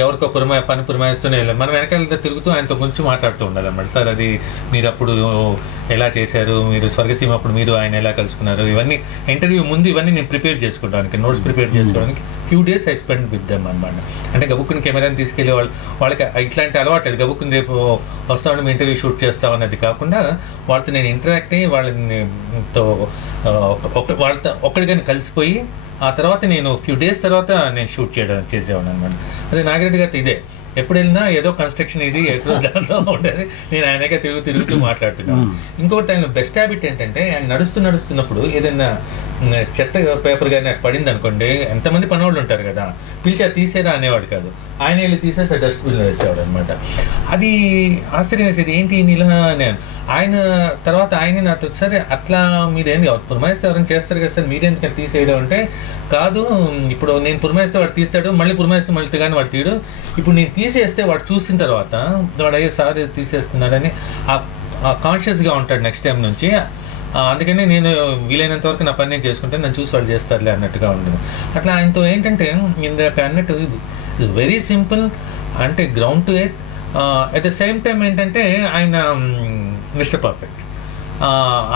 ఎవరికో పని పురమాయిస్తూనే వెళ్ళాలి. మనం వెనకాల తిరుగుతూ ఆయనతో కొంచెం మాట్లాడుతూ ఉండాలి అన్నమాట. సార్ అది మీరు అప్పుడు ఎలా చేశారు, మీరు స్వర్గసీమ అప్పుడు మీరు ఆయన ఎలా కలుసుకున్నారు, ఇవన్నీ ఇంటర్వ్యూ ముందు ఇవన్నీ నేను ప్రిపేర్ చేసుకోవడానికి, నోట్స్ ప్రిపేర్ చేసుకోవడానికి few days I spend with them అనమాట. అంటే గబుక్కుని కెమెరాని తీసుకెళ్ళి వాళ్ళకి ఇట్లాంటి అలవాటు లేదు. గబుక్కుని రేపు వస్తామని ఇంటర్వ్యూ షూట్ చేస్తామన్నది కాకుండా వాళ్ళతో నేను ఇంటరాక్ట్ అయ్యి వాళ్ళతో ఒక్కడిగానే కలిసిపోయి ఆ తర్వాత నేను ఫ్యూ డేస్ తర్వాత నేను షూట్ చేసేవాడు అనమాట. అదే నాగిరెడ్డి గారితో ఇదే, ఎప్పుడు వెళ్ళినా ఏదో కన్స్ట్రక్షన్ ఇది ఎక్కడో దాంట్లో ఉండేది, నేను ఆయనగా తిరుగుతూ మాట్లాడుతున్నాను. ఇంకొకటి ఆయన బెస్ట్ హ్యాబిట్ ఏంటంటే ఆయన నడుస్తున్నప్పుడు ఏదైనా చెత్త పేపర్ కానీ అటు పడింది అనుకోండి, ఎంతమంది పనివాళ్ళు ఉంటారు కదా, పిలిచి తీసేరా అనేవాడు కాదు, ఆయన వెళ్ళి తీసేసి డస్ట్బిన్లో వేసేవాడు అనమాట. అది ఆశ్చర్యం వేసేది, ఏంటి ఇలా నేను ఆయన తర్వాత ఆయన నాతో సరే అట్లా మీరేంది పురమాయిస్తే ఎవరైనా చేస్తారు కదా సార్, మీరేందుకు తీసేయడం అంటే, కాదు ఇప్పుడు నేను పురమాయిస్తే వాడు తీస్తాడు, మళ్ళీ పురమాయిస్తే మళ్ళీ కానీ వాడు తీయడు, ఇప్పుడు నేను తీసేస్తే వాడు చూసిన తర్వాత వాడు అయ్యే సార్ తీసేస్తున్నాడని కాన్షియస్గా ఉంటాడు నెక్స్ట్ టైం నుంచి. అందుకని నేను వీలైనంత వరకు నా పని నేను చేసుకుంటే నన్ను చూసి వాళ్ళు చేస్తారులే అన్నట్టుగా ఉండదు. అట్లా ఆయనతో ఏంటంటే ఇందాక అన్నట్టు ఇట్స్ వెరీ సింపుల్, అంటే ground to at. At the same time ఏంటంటే ఆయన మిస్టర్ పర్ఫెక్ట్.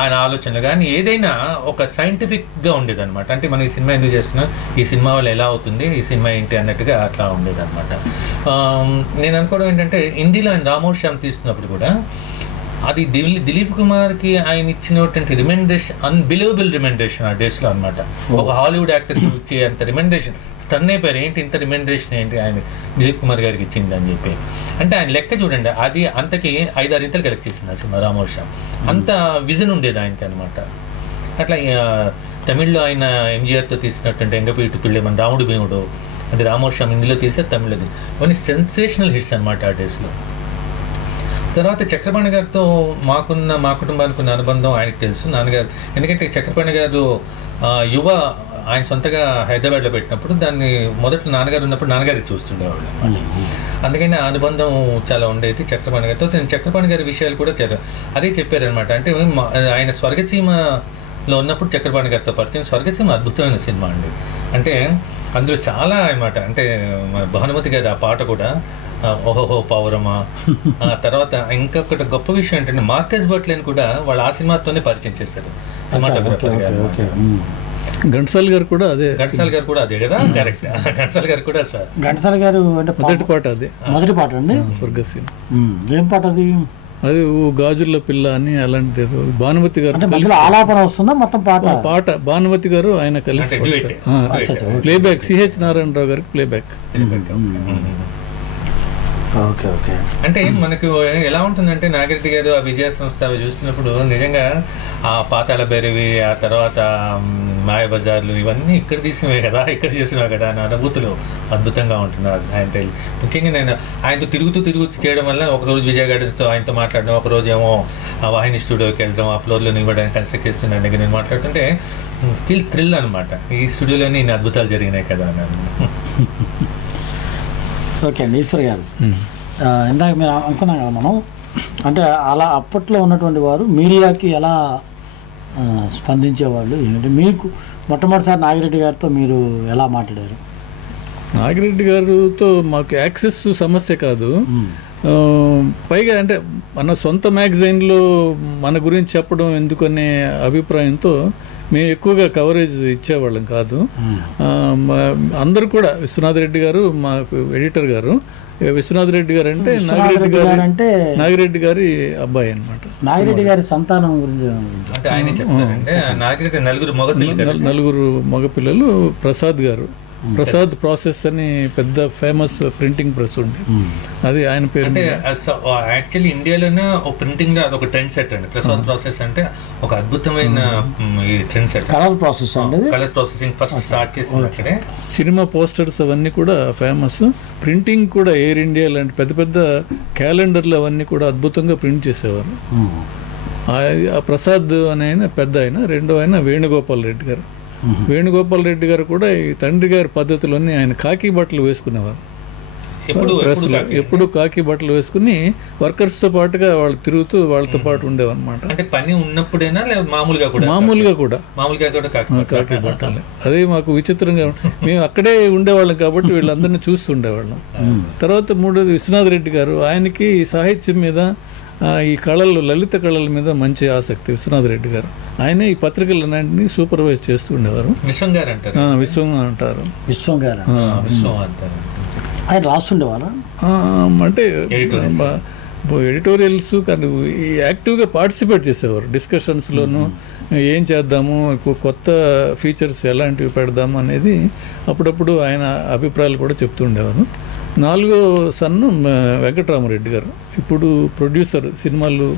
ఆయన ఆలోచనలు కానీ ఏదైనా ఒక సైంటిఫిక్గా ఉండేదన్నమాట. అంటే మనం ఈ సినిమా ఎందుకు చేస్తున్నాం, ఈ సినిమా వల్ల ఎలా అవుతుంది, ఈ సినిమా ఏంటి అన్నట్టుగా అట్లా ఉండేదన్నమాట. నేను అనుకోవడం ఏంటంటే హిందీలో ఆయన రామోర్ శ్యామ్ తీస్తున్నప్పుడు కూడా అది దిలీప్ కుమార్కి ఆయన ఇచ్చినటువంటి రిమెండేషన్, అన్బిలీవబుల్ రిమెండేషన్ ఆ డేస్లో అనమాట. ఒక హాలీవుడ్ యాక్టర్కి ఇచ్చే అంత రిమెండేషన్, స్టన్ అయిపోయారు, ఏంటి ఇంత రిమెండేషన్ ఏంటి ఆయన దిలీప్ కుమార్ గారికి ఇచ్చింది అని చెప్పి. అంటే ఆయన లెక్క చూడండి, అది అంతకి 5-6 ఇంతలు కలెక్ట్ చేసింది ఆ సినిమా రామోర్ శ్యామ్. అంత విజన్ ఉండేది ఆయనకి అనమాట. అట్లా తమిళ్లో ఆయన ఎంజీఆర్తో తీసినటువంటి ఎంగపీటు పిళ్ళి మన రాముడు భీముడు, అది రామోర్ శ్యామ్ హిందీలో తీసారు, తమిళ్లో అవన్నీ సెన్సేషనల్ హిట్స్ అనమాట ఆ డేస్లో. తర్వాత చక్రపాణి గారితో మా కుటుంబానికి ఉన్న అనుబంధం ఆయనకు తెలుసు, నాన్నగారు. ఎందుకంటే చక్రపాణి గారు ఆయన సొంతగా హైదరాబాద్లో పెట్టినప్పుడు దాన్ని మొదట్లో నాన్నగారు ఉన్నప్పుడు నాన్నగారికి చూస్తుండేవాళ్ళు. అందుకని ఆ అనుబంధం చాలా ఉండేది చక్రపాణి గారితో. చక్రపాణి గారి విషయాలు కూడా అదే చెప్పారనమాట. అంటే ఆయన స్వర్గసీమలో ఉన్నప్పుడు చక్రపాణి గారితో పరిచయం. స్వర్గసీమ అద్భుతమైన సినిమా అండి. అంటే అందులో చాలా అనమాట, అంటే భానుమతి గారి ఆ పాట కూడా ఓహోహో పౌరమా. తర్వాత ఇంకొకటి గొప్ప విషయం ఏంటంటే మార్కస్ బట్లేని కూడా వాళ్ళు ఆ సినిమాతోనే పరిచయం చేస్తారు. ఘంటసాల గారు కూడా అదే కదా, కరెక్ట్. ఘంటసాల గారు కూడా సార్, ఘంటసాల గారు అంటే మొదటి పాట అండి స్వర్గసీమ. ఏం పాట అది? అది గాజుల పిల్ల అని అలాంటిది ఏదో భానుమతి గారు ఆలాపన వస్తుందా మొత్తం పాట భానుమతి గారు ఆయన కలిసి ప్లేబ్యాక్, సిహెచ్ నారాయణరావు గారికి ప్లేబ్యాక్. అంటే మనకు ఎలా ఉంటుందంటే నాగిరెడ్డి గారు ఆ విజయ సంస్థ అవి చూస్తున్నప్పుడు నిజంగా ఆ పాతాళ భైరవి, ఆ తర్వాత మాయాబజార్లు ఇవన్నీ ఇక్కడ తీసినవే కదా, ఇక్కడ చేసినవే కదా నా అనుభూతులు అద్భుతంగా ఉంటుంది ఆయన తెలియదు. ముఖ్యంగా నేను ఆయనతో తిరుగుతూ చేయడం వల్ల ఒకరోజు విజయగాడితో ఆయనతో మాట్లాడడం, ఒకరోజు ఏమో ఆ వాహిని స్టూడియోకి వెళ్ళడం, ఆ ఫ్లోర్లో నిలబడడానికి కన్స్ట్రక్ట్ చేస్తున్నాను దగ్గర నేను మాట్లాడుతుంటే ఫీల్ థ్రిల్ అనమాట. ఈ స్టూడియోలోనే ఇన్ని అద్భుతాలు జరిగినాయి కదా అన్నాను. ఓకే అండి, ఈశ్వర్ గారు, ఇందాక మీరు అనుకున్నాం కదా మనం, అంటే అలా అప్పట్లో ఉన్నటువంటి వారు మీడియాకి ఎలా స్పందించేవాళ్ళు ఏంటి? మీకు మొట్టమొదటిసారి నాగిరెడ్డి గారితో మీరు ఎలా మాట్లాడారు? నాగిరెడ్డి గారితో మాకు యాక్సెస్ సమస్య కాదు, పైగా అంటే మన సొంత మ్యాగజైన్లో మన గురించి చెప్పడం ఎందుకనే అభిప్రాయంతో మేము ఎక్కువగా కవరేజ్ ఇచ్చేవాళ్ళం కాదు. అందరూ కూడా విశ్వనాథ్ రెడ్డి గారు మాకు ఎడిటర్ గారు, విశ్వనాథ్ రెడ్డి గారు అంటే నాగిరెడ్డి గారి అబ్బాయి అనమాట. నాగిరెడ్డి గారి సంతానం గురించి అంటే ఆయన చెప్తారంటే నాగిరెడ్డి నలుగురు మగపిల్లలు. ప్రసాద్ గారు, ప్రసాద్ ప్రాసెస్ అని పెద్ద ఫేమస్ ప్రింటింగ్ ప్రెస్ ఉంది, అది ఆయన పేరు. అంటే యాక్చువల్లీ ఇండియాలోనే ఒక ప్రింటింగ్ లో అదొక ట్రెండ్ సెట్ అండి. ప్రసాద్ ప్రాసెస్ అంటే ఒక అద్భుతమైన ట్రెండ్ సెట్. కలర్ ప్రాసెస్ అండి, కలర్ ప్రాసెసింగ్ ఫస్ట్ స్టార్ట్ చేసింది అక్కడే. సినిమా పోస్టర్స్ అవన్నీ కూడా ఫేమస్. ప్రింటింగ్ కూడా ఎయిర్ ఇండియా లాంటి పెద్ద పెద్ద క్యాలెండర్లు అవన్నీ కూడా అద్భుతంగా ప్రింట్ చేసేవారు. ఆ ప్రసాద్ అనే ఆయన పెద్ద ఆయన. రెండో ఆయన వేణుగోపాల్ రెడ్డి గారు. వేణుగోపాల్ రెడ్డి గారు కూడా ఈ తండ్రి గారి పద్ధతిలోనే ఆయన కాకి బట్టలు వేసుకునేవారు. ఎప్పుడు కాకి బట్టలు వేసుకుని వర్కర్స్తో పాటుగా వాళ్ళు తిరుగుతూ వాళ్ళతో పాటు ఉండేవన్నమాట. అంటే పని ఉన్నప్పుడైనా మామూలుగా కూడా కాకి బట్టలు. అదే మాకు విచిత్రంగా, మేము అక్కడే ఉండేవాళ్ళం కాబట్టి వీళ్ళందరినీ చూస్తుండేవాళ్ళం. తర్వాత మూడోది విశ్వనాథ్ రెడ్డి గారు, ఆయనకి సాహిత్యం మీద ఈ కళలు, లలిత కళల మీద మంచి ఆసక్తి. విశ్వనాథ్ రెడ్డి గారు ఆయన ఈ పత్రికలన్నింటినీ సూపర్వైజ్ చేస్తూ ఉండేవారు. విశ్వం గారు అంటారు. ఆయన రాస్తుండేవారా అంటే ఎడిటోరియల్స్, కానీ యాక్టివ్గా పార్టిసిపేట్ చేసేవారు డిస్కషన్స్లోనూ. ఏం చేద్దాము, కొత్త ఫీచర్స్ ఎలాంటివి పెడదాము అనేది అప్పుడప్పుడు ఆయన అభిప్రాయాలు కూడా చెప్తూ ఉండేవారు. నాలుగో సన్ను వెంకటరామరెడ్డి గారు, ఇప్పుడు ప్రొడ్యూసర్, సినిమాలు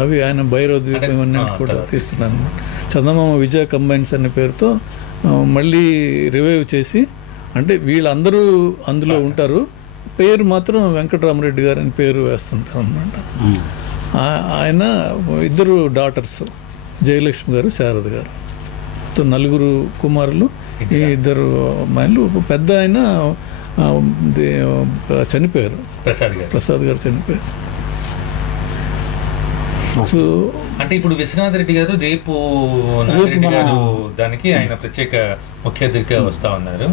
అవి ఆయన భైరవద్వీపం ఇవన్నీ కూడా తీస్తున్నారు అనమాట. చందమామ విజయ కంబైన్స్ అనే పేరుతో మళ్ళీ రివైవ్ చేసి, అంటే వీళ్ళందరూ అందులో ఉంటారు, పేరు మాత్రం వెంకటరామరెడ్డి గారు అని పేరు వేస్తుంటారు అనమాట. ఆయన ఇద్దరు డాటర్స్, జయలక్ష్మి గారు, శారద గారు, నలుగురు కుమారులు, ఈ ఇద్దరు అమ్మాయిలు. పెద్ద ఆయన చనిపోయారు, ప్రసాద్ గారు చనిపోయారు. సో అంటే ఇప్పుడు విశ్వనాథ్ రెడ్డి గారు రేపు నాగిరెడ్డి గారు దానికి ఆయన ప్రత్యేక ముఖ్య అతిథిగా వస్తా ఉన్నారు.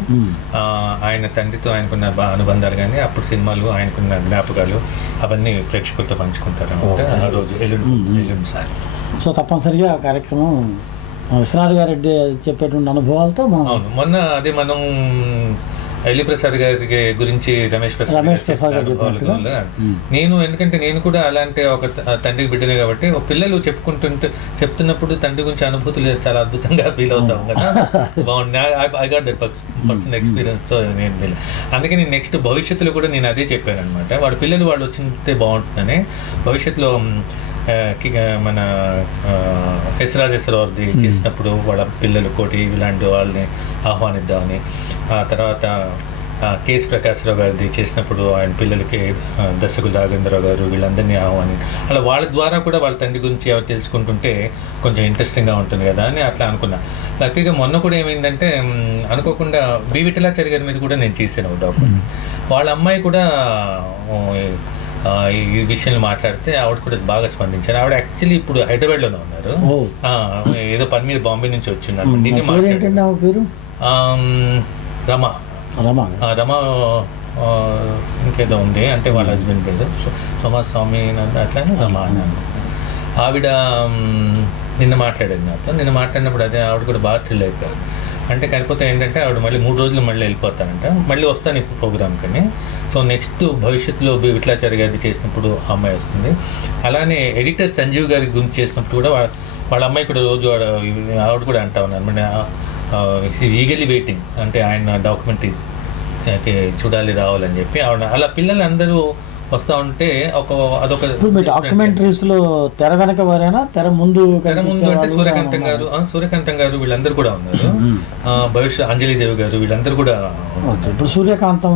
ఆయన తండ్రితో ఆయనకున్న అనుబంధాలు కానీ అప్పుడు సినిమాలు, ఆయనకున్న జ్ఞాపకాలు అవన్నీ ప్రేక్షకులతో పంచుకుంటారు అన్నమాట ఆ రోజు ఎల్లుండి సార్. సో తప్పనిసరిగా ఆ కార్యక్రమం విశ్వనాథ్ గారెడ్డి చెప్పేటువంటి అనుభవాలతో అవును. మొన్న అదే మనం ఎల్లి ప్రసాద్ గారి గురించి రమేష్ ప్రసాద్ నేను, ఎందుకంటే నేను కూడా అలాంటి ఒక తండ్రి బిడ్డనే కాబట్టి ఒక పిల్లలు చెప్తున్నప్పుడు తండ్రి గురించి అనుభూతులు చాలా అద్భుతంగా ఫీల్ అవుతాం కదా. బాగుంది. ఐ గాట్ దట్ పర్సనల్ ఎక్స్పీరియన్స్తో నేను అందుకే నేను నెక్స్ట్ భవిష్యత్తులో కూడా నేను అదే చెప్పాను అనమాట. వాడి పిల్లలు వాళ్ళు వచ్చింటే బాగుంటుందని. భవిష్యత్తులో మన ఎస్ రాజేశ్వరరావుది చేసినప్పుడు వాళ్ళ పిల్లలు కోటి ఇలాంటి వాళ్ళని ఆహ్వానిద్దామని, ఆ తర్వాత కేఎస్ ప్రకాశ్రావు గారిది చేసినప్పుడు ఆయన పిల్లలకి దర్శకులు రాఘవేంద్రరావు గారు వీళ్ళందరినీ అలా వాళ్ళ ద్వారా కూడా వాళ్ళ తండ్రి గురించి ఎవరు తెలుసుకుంటుంటే కొంచెం ఇంట్రెస్టింగ్గా ఉంటుంది కదా అని అట్లా అనుకున్నా. లక్కీగా మొన్న కూడా ఏమైందంటే అనుకోకుండా బి విఠలాచారి గారి మీద కూడా నేను చేశాను డాక్యుమెంట్. వాళ్ళ అమ్మాయి కూడా ఈ విషయంలో మాట్లాడితే ఆవిడ కూడా బాగా స్పందించారు. ఆవిడ యాక్చువల్లీ ఇప్పుడు హైదరాబాద్లోనే ఉన్నారు, ఏదో పని మీద బాంబే నుంచి వచ్చున్నారు. రమా ఇంకేదో ఉంది, అంటే వాళ్ళ హస్బెండ్ పేరు సోమాస్వామి అట్లానే రమా అని. ఆవిడ నిన్న మాట్లాడేది నాతో. నిన్న మాట్లాడినప్పుడు అదే ఆవిడ కూడా బాగా థ్రిల్ అయిపోయారు. అంటే కాకపోతే ఏంటంటే ఆవిడ మళ్ళీ 3 రోజులు మళ్ళీ వెళ్ళిపోతానంట, మళ్ళీ వస్తాను ఇప్పుడు ప్రోగ్రామ్కని. సో నెక్స్ట్ భవిష్యత్తులో బి విఠలాచారి గారిది చేసినప్పుడు ఆ అమ్మాయి వస్తుంది. అలానే ఎడిటర్ సంజీవ్ గారి గురించి చేసినప్పుడు కూడా వాళ్ళ అమ్మాయి కూడా రోజు ఆవిడ కూడా అంటా ఉన్నారు అనమాట, ఈగల్లీ వెయిటింగ్, అంటే ఆయన డాక్యుమెంటరీస్ చూడాలి రావాలని చెప్పి ఆవిడ. అలా పిల్లలు అందరూ వస్తూ ఉంటే అదొక డాక్యుమెంటరీస్ లో తెర వెనక వారైనా తెర ముందు అంటే సూర్యకాంతం గారు వీళ్ళందరూ కూడా ఉన్నారు. భవిష్యత్ అంజలిదేవి గారు వీళ్ళందరూ కూడా. ఇప్పుడు సూర్యకాంతం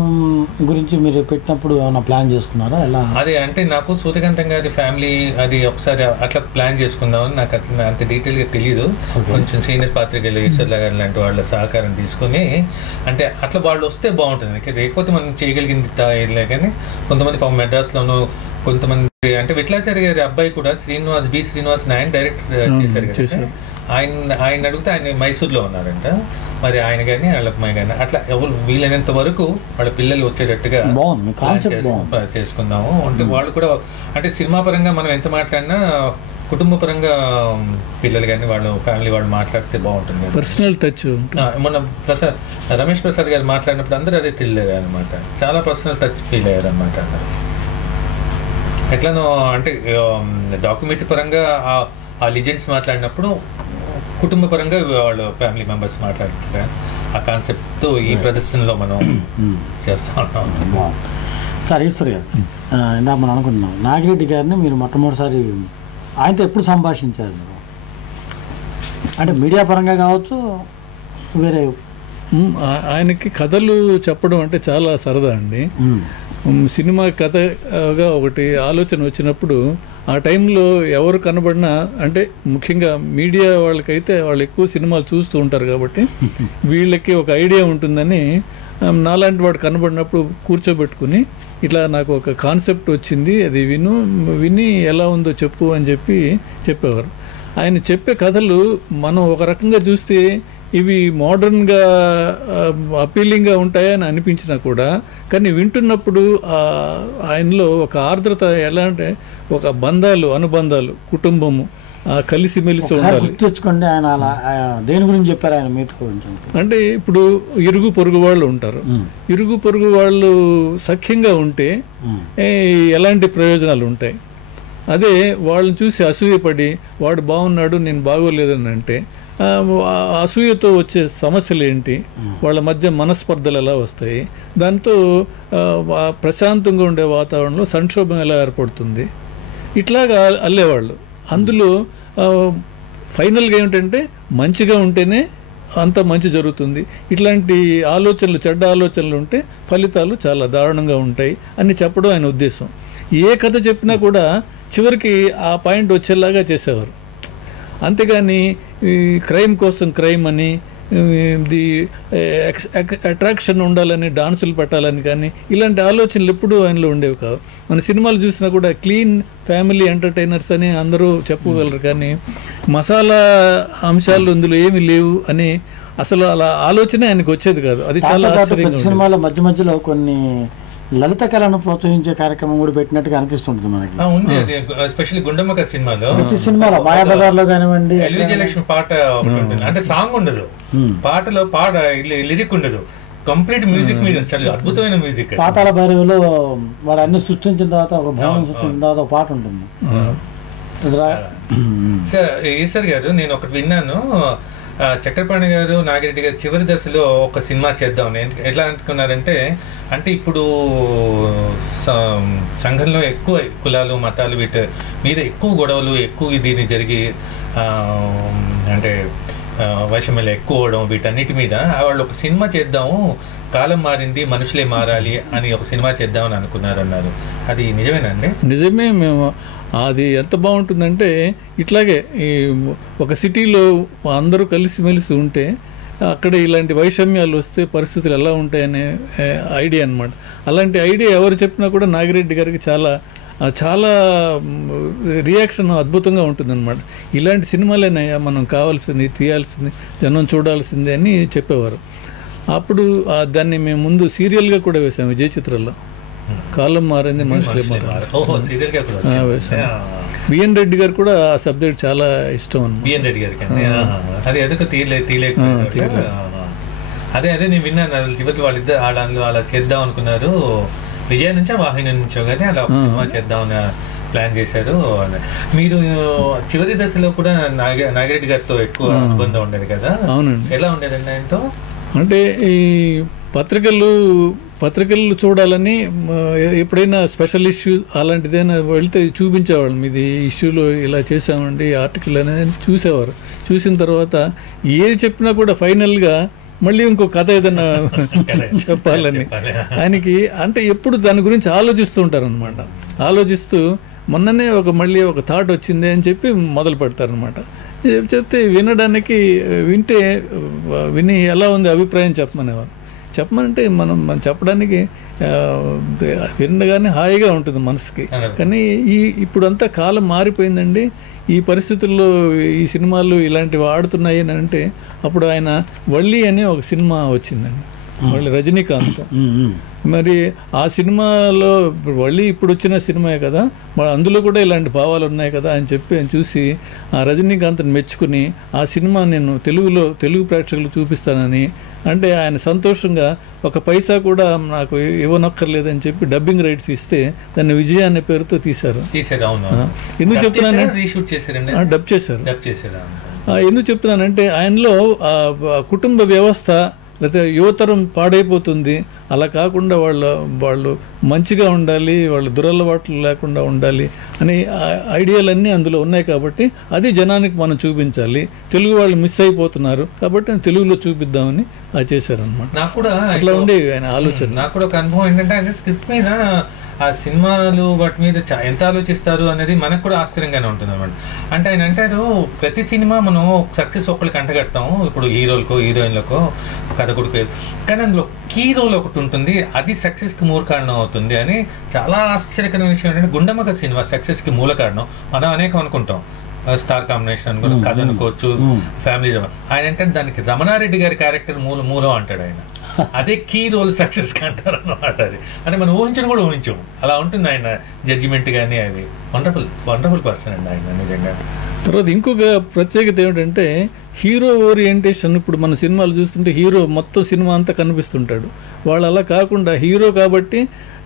గురించి మీరు పెట్టినప్పుడు ఏమైనా ప్లాన్ చేసుకున్నారా? ఎలా? అదే అంటే నాకు సూర్యకాంతం గారి ఫ్యామిలీ అది ఒకసారి అట్లా ప్లాన్ చేసుకుందామని, నాకు అసలు అంత డీటెయిల్గా తెలియదు. కొంచెం సీనియర్ పాత్రికలు ఈశ్వర్లా గారు లాంటి వాళ్ళ సహకారం తీసుకొని, అంటే అట్లా వాళ్ళు వస్తే బాగుంటుంది. లేకపోతే మనం చేయగలిగింది కానీ కొంతమంది మెడ్రాస్లోను కొంతమంది అంటే విఠలాచార్య గారి అబ్బాయి కూడా బి శ్రీనివాస్ ఆయన డైరెక్ట్ చేశారు కదా, ఆయన అడిగితే ఆయన మైసూర్లో ఉన్నారంట. మరి ఆయన కానీ వాళ్ళ అమ్మాయి కానీ అట్లా ఎవరు వీలైనంత వరకు వాళ్ళ పిల్లలు వచ్చేటట్టుగా చేసుకుందాము అంటే వాళ్ళు కూడా అంటే సినిమా పరంగా మనం ఎంత మాట్లాడినా కుటుంబ పరంగా పిల్లలు కానీ వాళ్ళు ఫ్యామిలీ వాళ్ళు మాట్లాడితే బాగుంటుంది. పర్సనల్ టచ్ మొన్న రమేష్ ప్రసాద్ గారు మాట్లాడినప్పుడు అందరూ అదే తెలియదు అనమాట, చాలా పర్సనల్ టచ్ ఫీల్ అయ్యారు అనమాట అందరూ. ఎట్లనో అంటే డాక్యుమెంటరీ పరంగా ఆ లిజెండ్స్ మాట్లాడినప్పుడు కుటుంబ పరంగా వాళ్ళు ఫ్యామిలీ మెంబర్స్ మాట్లాడుతారు. ఆ కాన్సెప్ట్తో ఈ ప్రదర్శనలో మనం చేస్తా ఉన్నాం. సార్ ఈశ్వర్ గారు, ఇందాక మనం అనుకుంటున్నాం నాగిరెడ్డి గారిని మీరు మొట్టమొదటిసారి ఆయనతో ఎప్పుడు సంభాషించారు మీరు? అంటే మీడియా పరంగా కావచ్చు, వేరే ఆయనకి కథలు చెప్పడం అంటే చాలా సరదా అండి. సినిమా కథగా ఒకటి ఆలోచన వచ్చినప్పుడు ఆ టైంలో ఎవరు కనబడినా అంటే ముఖ్యంగా మీడియా వాళ్ళకైతే వాళ్ళు ఎక్కువ సినిమాలు చూస్తూ ఉంటారు కాబట్టి వీళ్ళకి ఒక ఐడియా ఉంటుందని నాలాంటి వాడు కనబడినప్పుడు కూర్చోబెట్టుకుని ఇట్లా నాకు ఒక కాన్సెప్ట్ వచ్చింది, అది విని ఎలా ఉందో చెప్పు అని చెప్పేవారు. ఆయన చెప్పే కథలు మనం ఒక రకంగా చూస్తే ఇవి మోడర్న్గా అపీలింగ్గా ఉంటాయని అనిపించినా కూడా కానీ వింటున్నప్పుడు ఆయనలో ఒక ఆర్ద్రత, ఎలా అంటే ఒక అనుబంధాలు కుటుంబము కలిసిమెలిసి ఉండాలి. తెచ్చుకోండి ఆయన అలా దేని గురించి చెప్పారు ఆయన మీతో? అంటే ఇప్పుడు ఇరుగు పొరుగు వాళ్ళు ఉంటారు, ఇరుగు పొరుగు వాళ్ళు సఖ్యంగా ఉంటే ఎలాంటి ప్రయోజనాలు ఉంటాయి. అదే వాళ్ళని చూసి అసూయపడి వాడు బాగున్నాడు నేను బాగోలేదని అంటే అసూయతో వచ్చే సమస్యలు ఏంటి, వాళ్ళ మధ్య మనస్పర్ధలు ఎలా వస్తాయి, దాంతో ప్రశాంతంగా ఉండే వాతావరణంలో సంక్షోభం ఎలా ఏర్పడుతుంది, ఇట్లాగా అల్లేవాళ్ళు. అందులో ఫైనల్గా ఏమిటంటే మంచిగా ఉంటేనే అంత మంచి జరుగుతుంది, ఇట్లాంటి ఆలోచనలు చెడ్డ ఆలోచనలు ఉంటే ఫలితాలు చాలా దారుణంగా ఉంటాయి అని చెప్పడం ఆయన ఉద్దేశం. ఏ కథ చెప్పినా కూడా చివరికి ఆ పాయింట్ వచ్చేలాగా చేసేవారు. అంతేగాని క్రైమ్ కోసం క్రైమ్ అని ది అట్రాక్షన్ ఉండాలని డాన్సులు పెట్టాలని కానీ ఇలాంటి ఆలోచనలు ఎప్పుడూ ఆయనలో ఉండేవి కావు. మన సినిమాలు చూసినా కూడా క్లీన్ ఫ్యామిలీ ఎంటర్టైనర్స్ అని అందరూ చెప్పగలరు, కానీ మసాలా అంశాలు ఇందులో ఏమీ లేవు అని అసలు అలా ఆలోచన ఆయనకు వచ్చేది కాదు. అది చాలా ఆశ్చర్యంగా. సినిమాలో మధ్య మధ్యలో కొన్ని లలిత కళను ప్రోత్సహించే కార్యక్రమం కూడా పెట్టినట్టుగా అనిపిస్తుంటుంది మనకి. ఎస్పెషల్లీ గుండమ్మ సినిమాలో మాయాబజార్లో కానివ్వండి, విజయలక్ష్మి పాట అంటే సాంగ్ ఉండదు, పాటలో లిరిక్ ఉండదు, కంప్లీట్ మ్యూజిక్ మీద చాలా అద్భుతమైన మ్యూజిక్. పాతాళ భైరవిలో వాడు అన్ని సృష్టించిన తర్వాత ఒక భవనం సృష్టించిన తర్వాత ఒక పాట ఉంటుంది. సార్ ఈశ్వర్ గారు, నేను ఒకటి విన్నాను, చక్రపాణి గారు నాగిరెడ్డి గారు చివరి దశలో ఒక సినిమా చేద్దాం ఎట్లా అనుకున్నారంటే, అంటే ఇప్పుడు సంఘంలో ఎక్కువ కులాలు మతాలు వీటి మీద ఎక్కువ గొడవలు ఎక్కువ దీన్ని జరిగి అంటే వైషమ్యాలు ఎక్కువ అవడం వీటన్నిటి మీద వాళ్ళు ఒక సినిమా చేద్దాము, కాలం మారింది మనుషులే మారాలి అని ఒక సినిమా చేద్దామని అనుకున్నారన్నారు. అది నిజమేనండి? నిజమే. మేము అది ఎంత బాగుంటుందంటే ఇట్లాగే ఈ ఒక సిటీలో అందరూ కలిసిమెలిసి ఉంటే అక్కడ ఇలాంటి వైషమ్యాలు వస్తే పరిస్థితులు ఎలా ఉంటాయనే ఐడియా అనమాట. అలాంటి ఐడియా ఎవరు చెప్పినా కూడా నాగిరెడ్డి గారికి చాలా చాలా రియాక్షన్ అద్భుతంగా ఉంటుందన్నమాట. ఇలాంటి సినిమాలేనయ్యా మనం కావాల్సింది, తీయాల్సింది, జనం చూడాల్సింది అని చెప్పేవారు. అప్పుడు దాన్ని మేము ముందు సీరియల్గా కూడా వేసాము విజయ్ చిత్రాల్లో. కాలం మారింది మనుషులే మారాలి వేసాము. బిఎన్ రెడ్డి గారు కూడా ఆ సబ్జెక్ట్ చాలా ఇష్టం అన్నమాట. బిఎన్ రెడ్డి గారికి అదే నేను విన్నాను. చివరికి వాళ్ళిద్దరు ఆడలు అలా చేద్దాం అనుకున్నారు, విజయ నుంచో వాహిని నుంచో కానీ అలా ఒక సినిమా చేద్దామని ప్లాన్ చేశారు. మీరు చివరి దశలో కూడా నాగిరెడ్డి గారితో ఎక్కువ అనుబంధం ఉండేది కదా? అవునండి. ఎలా ఉండేదండి ఆయనతో? అంటే ఈ పత్రికలు చూడాలని ఎప్పుడైనా స్పెషల్ ఇష్యూ అలాంటిదైనా వెళ్తే చూపించేవాళ్ళం, ఇది ఇష్యూలో ఇలా చేసామండి ఆర్టికల్ అనేది చూసేవారు. చూసిన తర్వాత ఏది చెప్పినా కూడా ఫైనల్గా మళ్ళీ ఇంకో కథ ఏదైనా చెప్పాలని ఆయనకి అంటే ఎప్పుడు దాని గురించి ఆలోచిస్తూ ఉంటారనమాట. ఆలోచిస్తూ మొన్ననే మళ్ళీ ఒక థాట్ వచ్చింది అని చెప్పి మొదలు పెడతారనమాట. చెప్తే విని ఎలా ఉంది అభిప్రాయం చెప్పమనేవారు. చెప్పమంటే మనం చెప్పడానికి వినగానే హాయిగా ఉంటుంది మనసుకి. కానీ ఇప్పుడంతా కాలం మారిపోయిందండి. ఈ పరిస్థితుల్లో ఈ సినిమాలు ఇలాంటివి ఆడుతున్నాయి అని అంటే అప్పుడు ఆయన వల్లి అనే ఒక సినిమా వచ్చిందండి, మళ్ళీ రజనీకాంత్. మరి ఆ సినిమాలో మళ్ళీ ఇప్పుడు వచ్చిన సినిమా కదా, మరి అందులో కూడా ఇలాంటి భావాలు ఉన్నాయి కదా అని చెప్పి ఆయన చూసి ఆ రజనీకాంత్ని మెచ్చుకుని ఆ సినిమా నేను తెలుగు ప్రేక్షకులు చూపిస్తానని అంటే ఆయన సంతోషంగా ఒక పైసా కూడా నాకు ఇవ్వనక్కర్లేదని చెప్పి డబ్బింగ్ రైట్స్ ఇస్తే దాన్ని విజయ అనే పేరుతో తీశారు. ఎందుకు చెప్తున్నాను, డబ్ చేశారు. ఎందుకు చెప్తున్నానంటే ఆయనలో కుటుంబ వ్యవస్థ లేకపోతే యువతరం పాడైపోతుంది, అలా కాకుండా వాళ్ళు మంచిగా ఉండాలి, వాళ్ళు దురలవాట్లు లేకుండా ఉండాలి అనే ఐడియాలన్నీ అందులో ఉన్నాయి. కాబట్టి అది జనానికి మనం చూపించాలి. తెలుగు వాళ్ళు మిస్ అయిపోతున్నారు కాబట్టి తెలుగులో చూపిద్దామని చేశారనమాట. నాకు కూడా అట్లా ఉండే ఆయన ఆలోచన. నాకు కూడా ఒక అనుభవం ఏంటంటే ఆయన స్క్రిప్ట్ మీద ఆ సినిమాలు వాటి మీద ఎంత ఆలోచిస్తారు అనేది మనకు కూడా ఆశ్చర్యంగానే ఉంటుంది అనమాట. అంటే ఆయన అంటారు ప్రతి సినిమా మనం సక్సెస్ ఒక్కరికి అంటగడతాము, ఇప్పుడు హీరోలకో హీరోయిన్లకో కథకుడికి, కానీ అందులో కీ రోల్ ఒకటి ఉంటుంది, అది సక్సెస్కి మూల కారణం అవుతుంది అని. చాలా ఆశ్చర్యకరమైన విషయం ఏంటంటే గుండమ్మక సినిమా సక్సెస్కి మూల కారణం మనం అనేకం అనుకుంటాం, స్టార్ కాంబినేషన్ అనుకో, కథ అనుకోవచ్చు, ఫ్యామిలీ. ఆయన అంటే దానికి రమణారెడ్డి గారి క్యారెక్టర్ మూలం అంటాడు ఆయన. అదే కీ రోల్ సక్సెస్ అంటారు అన్నమాట. అది అంటే మనం ఊహించడం కూడా ఊహించాము, అలా ఉంటుంది ఆయన జడ్జిమెంట్ కానీ. అది వండర్ఫుల్ పర్సన్ అండి ఆయన నిజంగా. తర్వాత ఇంకొక ప్రత్యేకత ఏమిటంటే హీరో ఓరియంటేషన్. ఇప్పుడు మన సినిమాలు చూస్తుంటే హీరో మొత్తం సినిమా అంతా కనిపిస్తుంటాడు. వాళ్ళు అలా కాకుండా హీరో కాబట్టి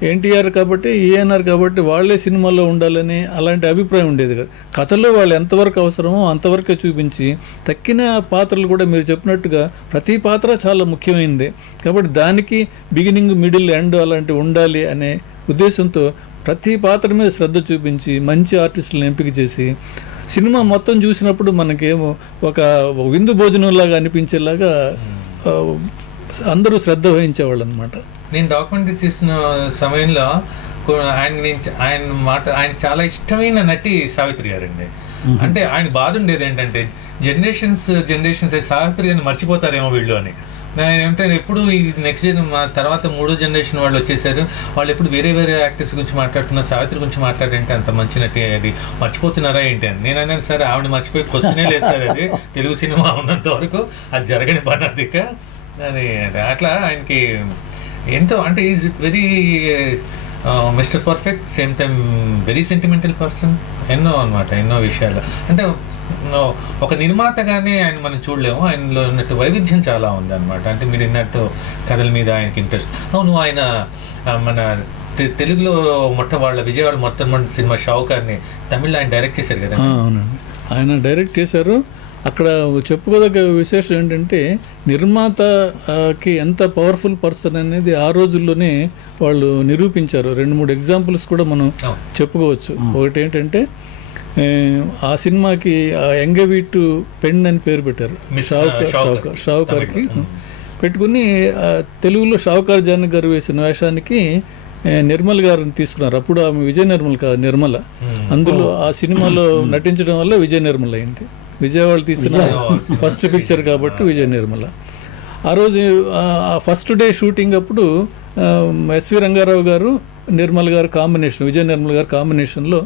ఎన్టీఆర్ కాబట్టి ఏఎన్ఆర్ కాబట్టి వాళ్ళే సినిమాలో ఉండాలని అలాంటి అభిప్రాయం ఉండేది కదా. కథలో వాళ్ళు ఎంతవరకు అవసరమో అంతవరకే చూపించి తక్కిన పాత్రలు కూడా మీరు చెప్పినట్టుగా ప్రతి పాత్ర చాలా ముఖ్యమైనది కాబట్టి దానికి బిగినింగ్ మిడిల్ ఎండ్ అలాంటివి ఉండాలి అనే ఉద్దేశంతో ప్రతి పాత్ర మీద శ్రద్ధ చూపించి మంచి ఆర్టిస్టులను ఎంపిక చేసి సినిమా మొత్తం చూసినప్పుడు మనకేమో ఒక విందు భోజనంలాగా అనిపించేలాగా అందరూ శ్రద్ధ వహించేవాళ్ళు అనమాట. నేను డాక్యుమెంటరీ తీస్తున్న సమయంలో ఆయన చాలా ఇష్టమైన నటి సావిత్రి గారండి. అంటే ఆయన బాధ ఉండేది ఏంటంటే జనరేషన్స్ సావిత్రి గారిని మర్చిపోతారేమో వీళ్ళు అని. నేను ఏమిటంటే ఎప్పుడు ఈ నెక్స్ట్ మా తర్వాత 3వ జనరేషన్ వాళ్ళు వచ్చేసారు, వాళ్ళు ఎప్పుడు వేరే యాక్టర్స్ గురించి మాట్లాడుతున్నారు, సావిత్రి గురించి మాట్లాడంటే అంత మంచి నటి అది మర్చిపోతున్నారా ఏంటి అని. నేను అనేది సార్ ఆవిడ మర్చిపోయి క్వశ్చనే లేదు సార్, అది తెలుగు సినిమా ఉన్నంత వరకు అది జరగని పని. అది అట్లా ఆయనకి ఎంతో అంటే is very mister perfect, same time very sentimental person. ఎన్నో విషయాలు అంటే ఒక నిర్మాతగానే ఆయన మనం చూడలేము, ఆయనలో ఉన్నట్టు వైవిధ్యం చాలా ఉంది అనమాట. అంటే మీరు విన్నట్టు కథల మీద ఆయనకి ఇంట్రెస్ట్. అవును, ఆయన మన తెలుగులో విజయవాడ మొట్టమొదటి సినిమా షావుకార్ని తమిళ్లో ఆయన డైరెక్ట్ చేశారు కదా. అవునండి, ఆయన డైరెక్ట్ చేశారు. అక్కడ చెప్పుకోదగ్గ విశేషం ఏంటంటే నిర్మాతకి ఎంత పవర్ఫుల్ పర్సన్ అనేది ఆ రోజుల్లోనే వాళ్ళు నిరూపించారు. 2-3 ఎగ్జాంపుల్స్ కూడా మనం చెప్పుకోవచ్చు. ఒకటి ఏంటంటే ఆ సినిమాకి ఎంగవీటు పెన్ అని పేరు పెట్టారు, షావుకార్కి పెట్టుకుని తెలుగులో షావుకార్ జానకి గారు వేసిన వేషానికి నిర్మల్ గారిని తీసుకున్నారు. అప్పుడు ఆమె విజయ నిర్మల్ కాదు, నిర్మల. అందులో ఆ సినిమాలో నటించడం వల్ల విజయ నిర్మల అయింది. విజయవాడ తీసిన ఫస్ట్ పిక్చర్ కాబట్టి విజయ నిర్మల. ఆ రోజు ఫస్ట్ డే షూటింగ్ అప్పుడు ఎస్వి రంగారావు గారు నిర్మల్ గారు కాంబినేషన్, విజయ నిర్మల్ గారు కాంబినేషన్లో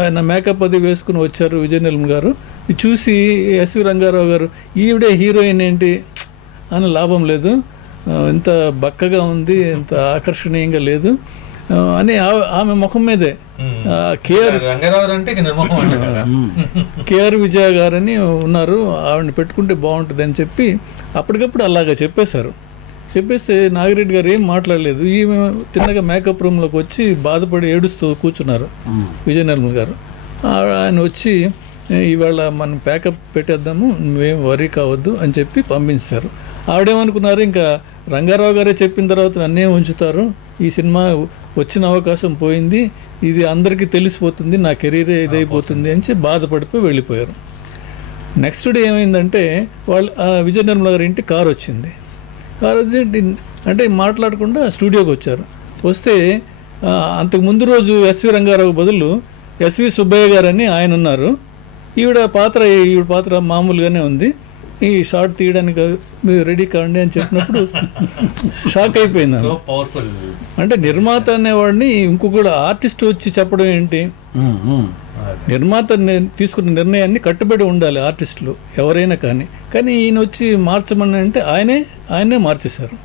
ఆయన మేకప్ అది వేసుకుని వచ్చారు విజయ నిర్మల్ గారు. చూసి ఎస్వి రంగారావు గారు ఈవిడే హీరోయిన్ ఏంటి అని లాభం లేదు, ఇంత బక్కగా ఉంది, ఇంత ఆకర్షణీయంగా లేదు అని ఆమె ముఖం మీదే కేఆర్ విజయ గారని ఉన్నారు, ఆవిడని పెట్టుకుంటే బాగుంటుంది అని చెప్పి అప్పటికప్పుడు అలాగా చెప్పేశారు. చెప్పేస్తే నాగిరెడ్డి గారు ఏం మాట్లాడలేదు. ఈమె తిన్నగా మేకప్ రూమ్లోకి వచ్చి బాధపడి ఏడుస్తూ కూర్చున్నారు విజయ నిర్మల్ గారు. ఆయన వచ్చి ఇవాళ మనం ప్యాకప్ పెట్టేద్దాము, నువ్వేం వరీ కావద్దు అని చెప్పి పంపించారు. ఆవిడేమనుకున్నారు, ఇంకా రంగారావు గారే చెప్పిన తర్వాత నన్నే ఉంచుతారు, ఈ సినిమా వచ్చిన అవకాశం పోయింది, ఇది అందరికీ తెలిసిపోతుంది, నా కెరీరే ఇదైపోతుంది అని చెప్పి బాధపడిపోయి వెళ్ళిపోయారు. నెక్స్ట్ డే ఏమైందంటే వాళ్ళు విజయ నిర్మల గారి ఇంటి కారు వచ్చింది. కారు వచ్చి అంటే మాట్లాడకుండా స్టూడియోకి వచ్చారు. వస్తే అంతకు ముందు రోజు ఎస్వి రంగారావు బదులు ఎస్వి సుబ్బయ్య గారని ఆయన ఉన్నారు. ఈవిడ పాత్ర మామూలుగానే ఉంది. ఈ షార్ట్ తీయడానికి మీరు రెడీ కావండి అని చెప్పినప్పుడు షాక్ అయిపోయింది. అంటే నిర్మాత అనేవాడిని ఇంకొకడు ఆర్టిస్ట్ వచ్చి చెప్పడం ఏంటి? నిర్మాత తీసుకున్న నిర్ణయాన్ని కట్టుబడి ఉండాలి ఆర్టిస్టులు ఎవరైనా కానీ. కానీ ఈయన వచ్చి మార్చమని అంటే ఆయనే మార్చేశారు.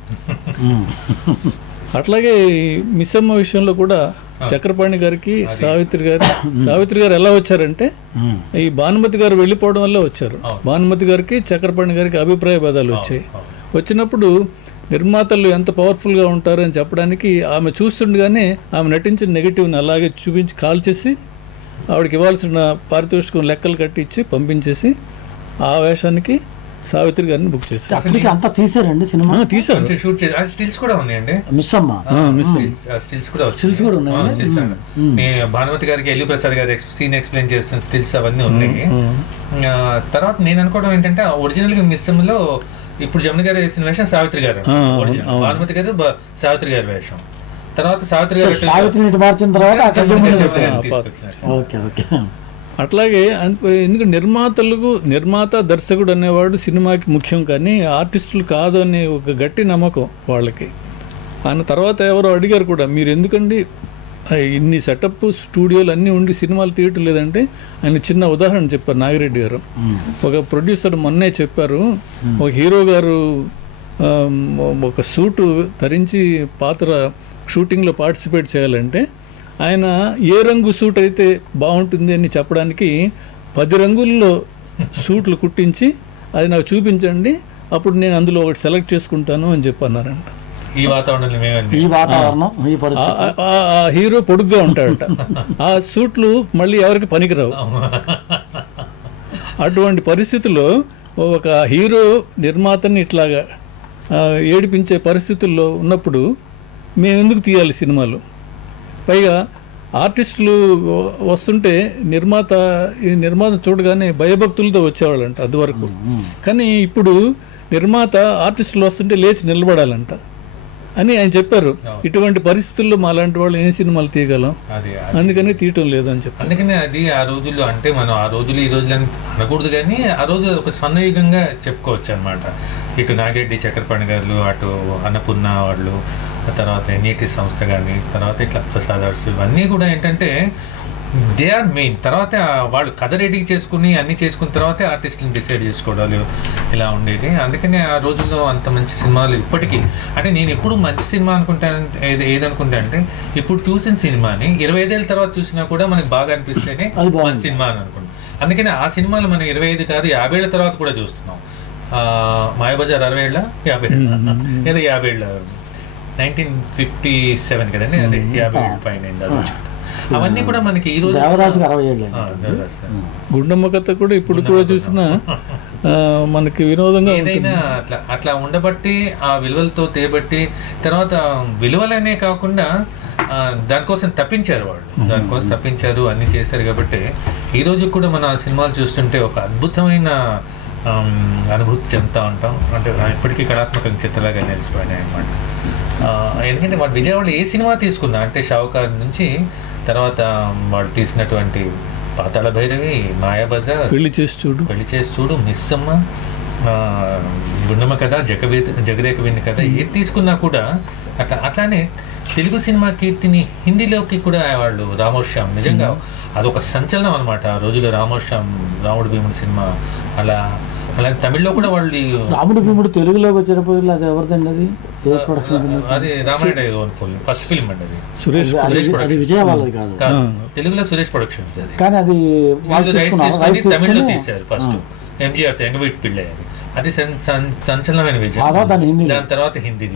అట్లాగే మిస్సమ్మ విషయంలో కూడా చక్రపాణి గారికి సావిత్రి గారు ఎలా వచ్చారంటే ఈ భానుమతి గారు వెళ్ళిపోవడం వల్ల వచ్చారు. భానుమతి గారికి చక్రపాణి గారికి అభిప్రాయ భేదాలు వచ్చాయి. వచ్చినప్పుడు నిర్మాతలు ఎంత పవర్ఫుల్గా ఉంటారు అని చెప్పడానికి ఆమె చూస్తుండగానే ఆమె నటించిన నెగిటివ్ని అలాగే చూపించి కాల్ చేసి ఆవిడకి ఇవ్వాల్సిన పారితోషికం లెక్కలు కట్టించి పంపించేసి ఆ వేషానికి సావిత్రి గారిని బుక్ చేశారు. అంతా తీసారండి సినిమా, తీసారు. స్టిల్స్ కూడా ఉన్నాయండి. స్టిల్స్ కూడా ఉన్నాయి. భానుమతి గారికి ఎల్లి ప్రసాద్ గారి సీన్ ఎక్స్ప్లెయిన్ చేస్తున్న స్టిల్స్ అవన్నీ ఉన్నాయి. తర్వాత నేను అనుకోవడం ఏంటంటే ఒరిజినల్ గా మిస్సమ్లో ఇప్పుడు జమున గారు వేసిన వేషం సావిత్రి గారు, భానుమతి గారు సావిత్రి గారి వేషం. తర్వాత సావిత్రి గారు మార్చిన తర్వాత అట్లాగే ఎందుకంటే నిర్మాత దర్శకుడు అనేవాడు సినిమాకి ముఖ్యం కానీ ఆర్టిస్టులు కాదు అనే ఒక గట్టి నమ్మకం వాళ్ళకి. ఆయన తర్వాత ఎవరో అడిగారు కూడా, మీరు ఎందుకండి ఇన్ని సెటప్ స్టూడియోలు అన్నీ ఉండి సినిమాలు తీయటం లేదంటే ఆయన చిన్న ఉదాహరణ చెప్పారు నాగిరెడ్డి గారు. ఒక ప్రొడ్యూసర్ మొన్నే చెప్పారు, ఒక హీరో గారు ఒక సూటు ధరించి పాత్ర షూటింగ్లో పార్టిసిపేట్ చేయాలంటే ఆయన ఏ రంగు సూట్ అయితే బాగుంటుంది అని చెప్పడానికి 10 రంగుల్లో సూట్లు కుట్టించి అది నాకు చూపించండి, అప్పుడు నేను అందులో ఒకటి సెలెక్ట్ చేసుకుంటాను అని చెప్పన్నారంట. ఆ హీరో పొడుగ్గా ఉంటాడట, ఆ సూట్లు మళ్ళీ ఎవరికి పనికిరావు. అటువంటి పరిస్థితుల్లో ఒక హీరో నిర్మాతని ఇట్లాగా ఏడిపించే పరిస్థితుల్లో ఉన్నప్పుడు మేము ఎందుకు తీయాలి సినిమాలు? పైగా ఆర్టిస్టులు వస్తుంటే నిర్మాత చూడగానే భయభక్తులతో వచ్చేవాళ్ళంట అదివరకు. కానీ ఇప్పుడు నిర్మాత ఆర్టిస్టులు వస్తుంటే లేచి నిలబడాలంట అని ఆయన చెప్పారు. ఇటువంటి పరిస్థితుల్లో మాలాంటి వాళ్ళు ఏ సినిమాలు తీయగలం, అందుకని తీయటం లేదు అని చెప్పారు. అందుకని అది ఆ రోజుల్లో అంటే మనం ఆ రోజులు ఈ రోజులు అనకూడదు కానీ ఆ రోజు ఒక స్వర్ణయుగంగా చెప్పుకోవచ్చు అనమాట. ఇటు నాగిరెడ్డి చక్రపాణి గారు, అటు అన్నపూర్ణ వాళ్ళు, తర్వాత ఎన్ఈటి సంస్థ కానీ, తర్వాత ఇట్లా ప్రసాద్ ఆర్ట్స్, ఇవన్నీ కూడా ఏంటంటే దే ఆర్ మెయిన్. తర్వాత వాళ్ళు కథ రెడీ చేసుకుని అన్నీ చేసుకున్న తర్వాతే ఆర్టిస్టులను డిసైడ్ చేసుకోవడాలు ఇలా ఉండేది. అందుకని ఆ రోజుల్లో అంత మంచి సినిమాలు ఇప్పటికీ అంటే నేను ఎప్పుడు మంచి సినిమా అనుకుంటాను ఏదనుకుంటా అంటే ఇప్పుడు చూసిన సినిమాని 25 ఏళ్ళ తర్వాత చూసినా కూడా మనకి బాగా అనిపిస్తేనే మంచి సినిమా అని అనుకుంటాం. అందుకని ఆ సినిమాలు మనం 25 కాదు 50 ఏళ్ళ తర్వాత కూడా చూస్తున్నాం. మాయాబజార్ 60 ఏళ్ళ 50 ఏళ్ళ లేదా 50 ఏళ్ళ 1957 కదండి, అదే 50 ఏళ్ళ పైన అవన్నీ కూడా మనకి ఈ రోజు గుండమ్మ కథ కూడా ఇప్పుడు కూడా చూసినా మనకి వినోదంగా ఏదైనా అట్లా ఉండబట్టి ఆ విలువలతో తేబట్టి తర్వాత విలువలనే కాకుండా దానికోసం తప్పించారు వాళ్ళు, దానికోసం తప్పించారు అన్ని చేశారు. కాబట్టి ఈ రోజు కూడా మన సినిమాలు చూస్తుంటే ఒక అద్భుతమైన అనుభూతి చెందుతూ ఉంటాం. అంటే ఇప్పటికీ కళాత్మక చిత్రలాగా నిలిచిపోయినాయి అన్నమాట. ఎందుకంటే వాడు విజయవాడలో ఏ సినిమా తీసుకున్నా అంటే షావుకారు నుంచి తర్వాత వాళ్ళు తీసినటువంటి పాతాళ భైరవి, మాయాబజార్, పెళ్లి చేసి చూడు, మిస్సమ్మ, గుండమ్మ కథ, జగదేక విని కథ ఏది తీసుకున్నా కూడా అట్లానే తెలుగు సినిమా కీర్తిని హిందీలోకి కూడా వాళ్ళు రామోశ్యామ్ నిజంగా అదొక సంచలనం అనమాట ఆ రోజుల్లో. రామోశ్యామ్ రాముడు భీముడు సినిమా అలా తమిళ్లో కూడా వాళ్ళు రాముడు భీముడు తెలుగులోకి వచ్చేటప్పుడు అది ఎవరిదండి? అది రామాయణ ఫస్ట్ ఫిల్మ్ అండి, అది సురేష్ విజయవాడది కాదు, తెలుగులో సురేష్ ప్రొడక్షన్స్. అది కానీ అది తమిళ్లో తీశారు ఫస్ట్ ఎంజీఆర్ ఎంగవీటి పిళ్ళై. అది సంచలనమైన విజయం. దాని తర్వాత హిందీ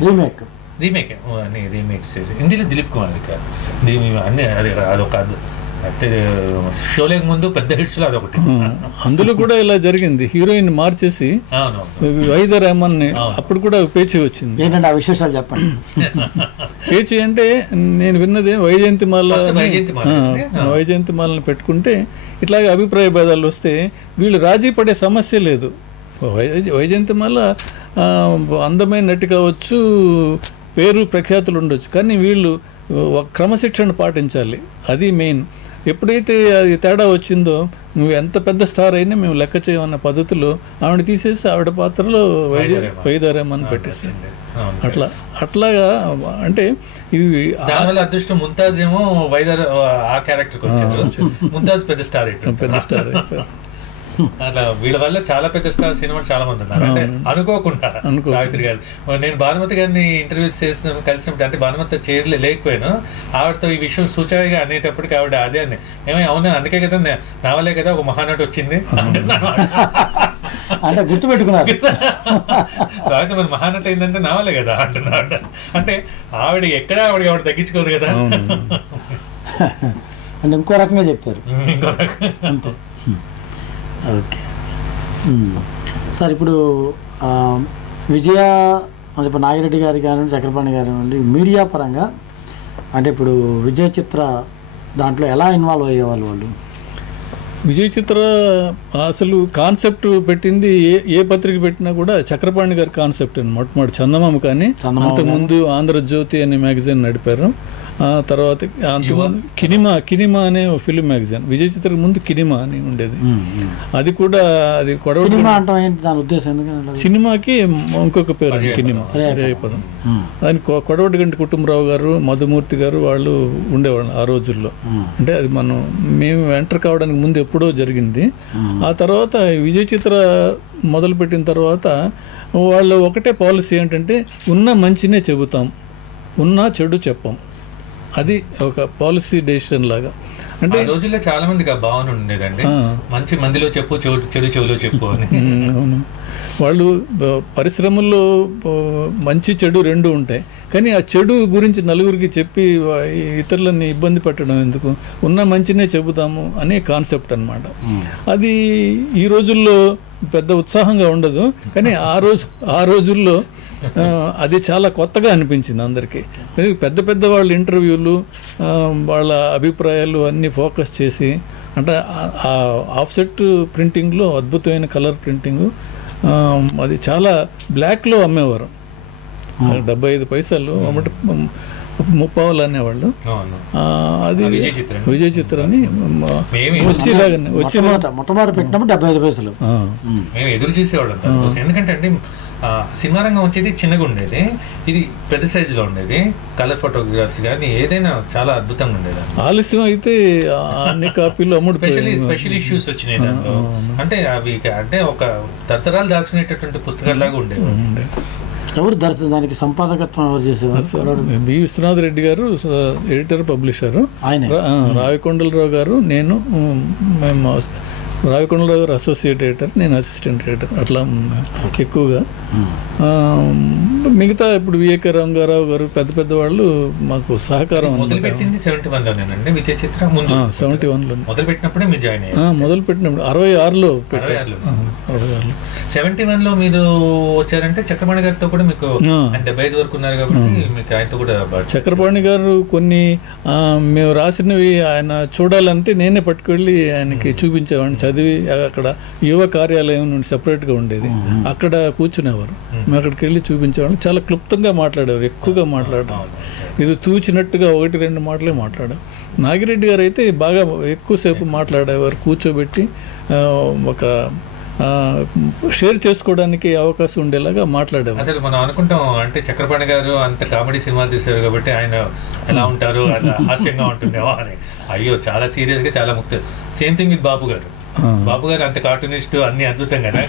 రీమేక్స్ హిందీలో దిలీప్ కుమార్ అన్ని అదొక షోలేక ముందు పెద్ద హిట్స్ లో అదొకటి. అందులో కూడా ఇలా జరిగింది, హీరోయిన్ మార్చేసి వైద్య రెహమాన్ అప్పుడు కూడా పేచీ వచ్చింది. ఏంటంటే ఆ విశేషాలు చెప్పండి. పేచీ అంటే నేను విన్నది వైజయంతిమాలను పెట్టుకుంటే ఇట్లాగే అభిప్రాయ భేదాలు వస్తే వీళ్ళు రాజీ పడే సమస్య లేదు. వైజయంతిమాల అందమైన నటి కావచ్చు, పేరు ప్రఖ్యాతులు ఉండొచ్చు, కానీ వీళ్ళు క్రమశిక్షణ పాటించాలి, అది మెయిన్. ఎప్పుడైతే అది తేడా వచ్చిందో నువ్వు ఎంత పెద్ద స్టార్ అయినా మేము లెక్క చేయమన్న పద్ధతిలో ఆవిడ తీసేసి ఆవిడ పాత్రలో వైదారేమని పెట్టేసి అట్లాగా అంటే ఇది దానివల్ల అదృష్టం ముంతాజ్ ఏమో వైదార్ ఆ క్యారెక్టర్కి వచ్చారు, ముంతాజ్ పెద్ద స్టార్ అయిపోయారు. అట్లా వీళ్ళ వల్ల చాలా పెద్ద స్టార్ సినిమా చాలా మంది ఉన్నారు. అంటే అనుకోకుండా సావిత్రి గారు, నేను భానుమతి గారిని ఇంటర్వ్యూస్ కలిసినప్పుడు, అంటే భానుమతి లేకపోయాను, ఆవిడతో ఈ విషయం సూచనగా అనేటప్పటికి ఆవిడ అదే అని ఏమై అవునా అందుకే కదా నా వల్లే కదా ఒక మహానటి వచ్చింది అంటే గుర్తుపెట్టుకున్నారు. సావిత్రి మరి మహానటి అయిందంటే నా వల్లే కదా అంటున్నాడు. అంటే ఆవిడ ఎక్కడ ఆవిడ తగ్గించుకోదు కదా అంటే ఇంకో రకంగా చెప్పారు. అంతే. ఓకే సార్, ఇప్పుడు విజయ అంటే ఇప్పుడు నాగిరెడ్డి గారి కానివ్వండి, చక్రపాణి గారు కానివ్వండి, మీడియా పరంగా అంటే ఇప్పుడు విజయ చిత్ర దాంట్లో ఎలా ఇన్వాల్వ్ అయ్యేవాళ్ళు వాళ్ళు? విజయ చిత్ర అసలు కాన్సెప్ట్ పెట్టింది ఏ పత్రిక పెట్టినా కూడా చక్రపాణి గారి కాన్సెప్ట్ మొట్టమొదటి చందమామ. కానీ అంతకుముందు ఆంధ్రజ్యోతి అనే మ్యాగజైన్ నడిపారు. తర్వాత కినిమా అనే ఫిల్మ్ మ్యాగజైన్. విజయ చిత్రకు ముందు కినిమా అని ఉండేది. అది కూడా అది సినిమాకి ఇంకొక పేరు కినిమా పదం. దానికి కొడవటిగంటి కుటుంబరావు గారు, మధుమూర్తి గారు వాళ్ళు ఉండేవాళ్ళు ఆ రోజుల్లో. అంటే అది మేము ఎంటర్ కావడానికి ముందు ఎప్పుడో జరిగింది. ఆ తర్వాత విజయ చిత్ర మొదలుపెట్టిన తర్వాత వాళ్ళు ఒకటే పాలసీ ఏంటంటే ఉన్న మంచినే చెబుతాం, ఉన్నా చెడు చెప్పాం. అది ఒక పాలసీ డెసిషన్ లాగా. అంటే రోజుల్లో చాలా మందికి ఆ భావన ఉండేదండి, మంచి మందిలో చెప్పు, చెడు చెవులో చెప్పు అని. అవును, వాళ్ళు పరిశ్రమల్లో మంచి చెడు రెండు ఉంటాయి, కానీ ఆ చెడు గురించి నలుగురికి చెప్పి ఇతరులని ఇబ్బంది పెట్టడం ఎందుకు, ఉన్న మంచినే చెబుతాము అనే కాన్సెప్ట్ అన్నమాట. అది ఈ రోజుల్లో పెద్ద ఉత్సాహంగా ఉండదు, కానీ ఆ రోజుల్లో అది చాలా కొత్తగా అనిపించింది అందరికీ. పెద్ద పెద్ద వాళ్ళ ఇంటర్వ్యూలు, వాళ్ళ అభిప్రాయాలు అన్నీ ఫోకస్ చేసి, అంటే ఆ ఆఫ్సెట్ ప్రింటింగ్లో అద్భుతమైన కలర్ ప్రింటింగు, అది చాలా బ్లాక్లో అమ్మేవారు. 75 పైసలు 30 అనేవాళ్ళు. అది విజయ చిత్రాన్ని మొట్టమొదటి పెట్టినప్పుడు 75 పైసలు మేము ఎదురు చూసేవాళ్ళం. ఎందుకంటే అండి సినిమా రంగం వచ్చేది చిన్నగా ఉండేది, ఇది పెద్ద సైజులో ఉండేది. కలర్ ఫోటోగ్రాఫ్స్ కానీ ఏదైనా చాలా అద్భుతంగా ఉండేది. ఆలస్యం అయితే అన్ని కాపీలు స్పెషల్ ఇష్యూస్ వచ్చినాయి దాంట్లో. అంటే అవి అంటే ఒక తరతరాలు దాచుకునేటటువంటి పుస్తకాల్లాగా ఉండేవి. ఎవరు దానికి సంపాదకత్వం ఎవరు చేసేవారు? బి విశ్వనాథ్ రెడ్డి గారు ఎడిటర్, పబ్లిషరు. రావికొండలరావు గారు, నేను, మేము రావికొండలరావు గారు అసోసియేట్ ఎడిటర్, నేను అసిస్టెంట్ ఎడిటర్. అట్లా ఎక్కువగా మిగతా ఇప్పుడు వివేక రంగారావు గారు పెద్ద పెద్ద వాళ్ళు మాకు సహకారం. మొదలుపెట్టింది 71లోనేనండి విజయ చిత్ర. 71లో మొదలుపెట్టినప్పుడే మీరు జాయిన్ అయ్యారు? మొదలుపెట్టినప్పుడు 66లో 71లో మీరు వచ్చారంటే చక్రపాణి గారితో కూడా మీకు 75 వరకు ఉన్నారు కాబట్టి మీకు ఆయనతో కూడా. చక్రపాణి గారు కొన్ని మేము రాసినవి ఆయన చూడాలంటే నేనే పట్టుకెళ్ళి ఆయనకి చూపించేవాడిని. చదివి అక్కడ యువ కార్యాలయం నుండి సెపరేట్గా ఉండేది, అక్కడ కూర్చునేవారు. మేము అక్కడికి వెళ్ళి చూపించేవాళ్ళం. చాలా క్లుప్తంగా మాట్లాడేవారు, ఎక్కువగా మాట్లాడేవారు. ఇది తూచినట్టుగా 1-2 మాటలే మాట్లాడారు. నాగిరెడ్డి గారు అయితే బాగా ఎక్కువసేపు మాట్లాడేవారు, కూర్చోబెట్టి ఒక షేర్ చేసుకోవడానికి అవకాశం ఉండేలాగా మాట్లాడేవారు. అసలు మనం అనుకుంటాం అంటే చక్రపాణి గారు అంత కామెడీ సినిమాలు తీశారు కాబట్టి ఆయన ఎలా ఉంటారు, అట్లా హాస్యంగా ఉంటుందేమో అని. అయ్యో చాలా సీరియస్గా, చాలా ముక్త. సేమ్ థింగ్ విత్ బాబు గారు అంత కార్టూనిస్ట్, అన్ని అద్భుతం కదా.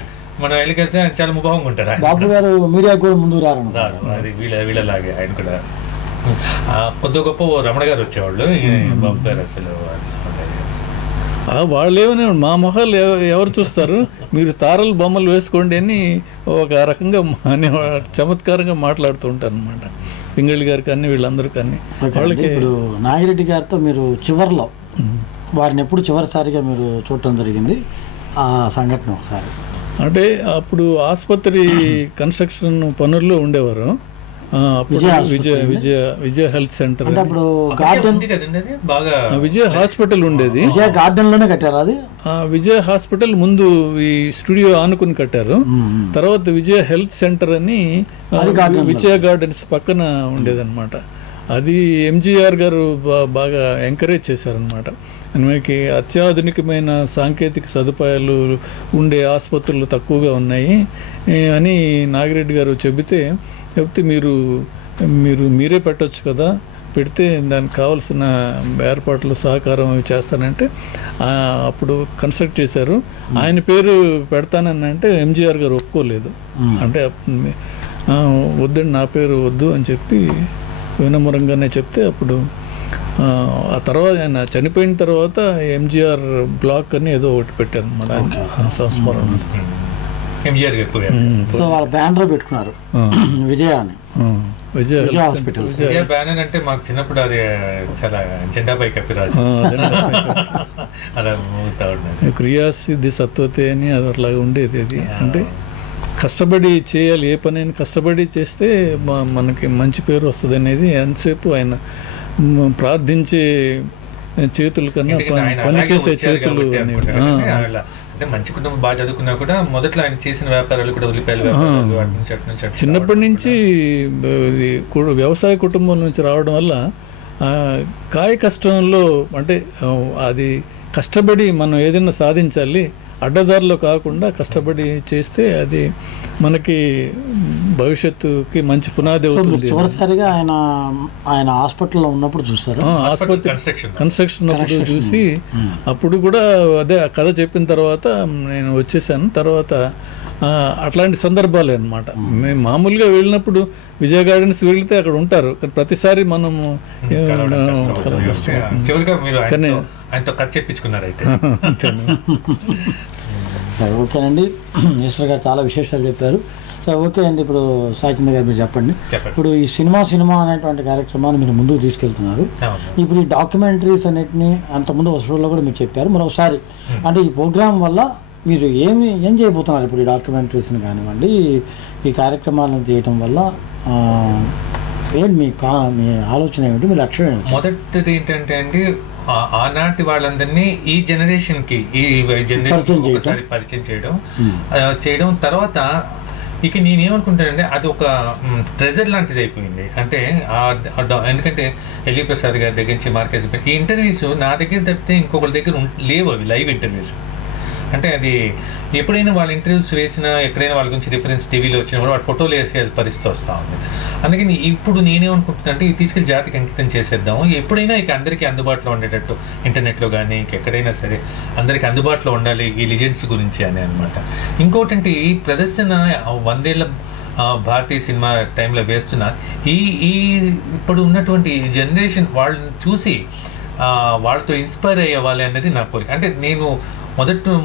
మనం వెళ్ళి కలిసి చాలా ముభావంగా ఉంటారు. బాబు గారు మీడియా కూడా ముందు రారు, అది వీళ్ళలాగే ఆయన కూడా. కొద్ది గొప్ప రమణ గారు వచ్చేవాళ్ళు, బాబు గారు అసలు వాళ్ళేమనే మా మొహాలు ఎవరు చూస్తారు, మీరు తారలు బొమ్మలు వేసుకోండి అని ఒక రకంగా చమత్కారంగా మాట్లాడుతూ ఉంటారు అనమాట. పింగళి గారికి కానీ వీళ్ళందరూ కానీ. వాళ్ళకి ఇప్పుడు నాగిరెడ్డి గారితో మీరు చివరిలో వారిని ఎప్పుడు చివరిసారిగా మీరు చూడటం జరిగింది, ఆ సంఘటన ఒకసారి? అంటే అప్పుడు ఆసుపత్రి కన్స్ట్రక్షన్ పనుల్లో ఉండేవారు. విజయ హెల్త్ సెంటర్, విజయ హాస్పిటల్ ఉండేది. విజయ గార్డెన్ లోనే కట్టారు అది. విజయ హాస్పిటల్ ముందు ఈ స్టూడియో ఆనుకుని కట్టారు. తర్వాత విజయ హెల్త్ సెంటర్ అని విజయ గార్డెన్స్ పక్కన ఉండేదన్నమాట. అది ఎంజీఆర్ గారు బాగా ఎంకరేజ్ చేశారనమాట. మనకి అత్యాధునికమైన సాంకేతిక సదుపాయాలు ఉండే ఆసుపత్రులు తక్కువగా ఉన్నాయి అని నాగిరెడ్డి గారు చెబితే మీరే పెట్టవచ్చు కదా, పెడితే దానికి కావాల్సిన ఏర్పాట్లు సహకారం అవి చేస్తానంటే అప్పుడు కన్స్ట్రక్ట్ చేశారు. ఆయన పేరు పెడతానని అంటే ఎంజీఆర్ గారు ఒప్పుకోలేదు. అంటే వద్దండి, నా పేరు వద్దు అని చెప్పి వినమ్రంగానే చెప్తే అప్పుడు ఆ తర్వాత ఆయన చనిపోయిన తర్వాత ఎంజీఆర్ బ్లాక్ అని ఏదో ఒకటి పెట్టారు అన్నమాట సంస్మరణ. ఎంజీఆర్ గారు వాళ్ళ బ్యానర్ పెట్టుకున్నారు విజయ అని. విజయ హాస్పిటల్. విజయ బ్యానర్ అంటే మాకు చిన్నప్పుడు అది చాలా జెండాపై కప్పిరాజు అలా మోగుతా ఉండేది. క్రియాసిద్ధి సత్వతే అని అది అట్లాగా ఉండేది. అది అంటే కష్టపడి చేయాలి, ఏ పనైనా కష్టపడి చేస్తే మనకి మంచి పేరు వస్తుంది అనేది ఎంతసేపు ఆయన ప్రార్థించే చేతుల కన్నా పనిచేసే చేతులు. అంటే మంచి కుటుంబం బాగా చదువుకున్నా కూడా మొదట్లో ఆయన చేసిన వ్యాపారాలు కూడా ఉల్లిపాయలు వ్యాపారాలు చిన్నప్పటి నుంచి వ్యవసాయ కుటుంబం నుంచి రావడం వల్ల కాయ కష్టంలో అంటే అది కష్టపడి మనం ఏదైనా సాధించాలి, అడ్డదారిలో కాకుండా కష్టపడి చేస్తే అది మనకి భవిష్యత్తుకి మంచి పునాది అవుతుంది. చివరిసారిగా ఆయన హాస్పిటల్లో ఉన్నప్పుడు చూస్తారు, హాస్పిటల్ కన్స్ట్రక్షన్ అప్పుడు చూసి అప్పుడు కూడా అదే కథ చెప్పిన తర్వాత నేను వచ్చేసాను. తర్వాత అట్లాంటి సందర్భాలే అనమాట. మేము మామూలుగా వెళ్ళినప్పుడు విజయ గార్డెన్స్ వెళితే అక్కడ ఉంటారు, కానీ ప్రతిసారి మనము ఓకేనండి. ఈశ్వర్ గారు చాలా విశేషాలు చెప్పారు. సో ఓకే అండి, ఇప్పుడు సాయిచంద్ర గారు మీరు చెప్పండి. ఇప్పుడు ఈ సినిమా అనేటువంటి కార్యక్రమాన్ని మీరు ముందుకు తీసుకెళ్తున్నారు. ఇప్పుడు ఈ డాక్యుమెంటరీస్ అన్నిటిని అంతకుముందు ఒక షోలో కూడా మీరు చెప్పారు. మరొకసారి అంటే ఈ ప్రోగ్రాం వల్ల మీరు ఏం చేయబోతున్నారు? ఇప్పుడు ఈ డాక్యుమెంటరీస్ని కానివ్వండి, ఈ కార్యక్రమాలను చేయటం వల్ల ఏంటి మీ ఆలోచన ఏమిటి, మీ లక్ష్యం ఏమిటి? మొదటిది ఏంటంటే అండి, ఆనాటి వాళ్ళందరినీ ఈ జనరేషన్కి ఒకసారి పరిచయం చేయడం తర్వాత ఇక నేనేమనుకుంటానంటే అది ఒక ట్రెజర్ లాంటిది అయిపోయింది. అంటే ఎందుకంటే ఎల్వి ప్రసాద్ గారి దగ్గర నుంచి మార్కెస్ ఈ ఇంటర్వ్యూస్ నా దగ్గర తప్పితే ఇంకొకరి దగ్గర లేవు, అవి లైవ్ ఇంటర్వ్యూస్. అంటే అది ఎప్పుడైనా వాళ్ళ ఇంటర్వ్యూస్ వేసినా, ఎక్కడైనా వాళ్ళ గురించి రిఫరెన్స్ టీవీలో వచ్చినా కూడా వాడు ఫోటోలు వేసే పరిస్థితి వస్తూ ఉంది. అందుకని ఇప్పుడు నేనేమనుకుంటున్నా అంటే ఇది తీసుకెళ్ళి జాతికి అంకితం చేసేద్దాము. ఎప్పుడైనా ఇక అందరికీ అందుబాటులో ఉండేటట్టు ఇంటర్నెట్లో కానీ ఎక్కడైనా సరే అందరికీ అందుబాటులో ఉండాలి ఈ లిజెండ్స్ గురించి అని అనమాట. ఇంకోటి అంటే ఈ ప్రదర్శన 100 ఏళ్ళ భారతీయ సినిమా టైంలో వేస్తున్న ఈ ఇప్పుడు ఉన్నటువంటి జనరేషన్ వాళ్ళని చూసి వాళ్ళతో ఇన్స్పైర్ అయ్యేవాలి అన్నది నా కోరిక. అంటే నేను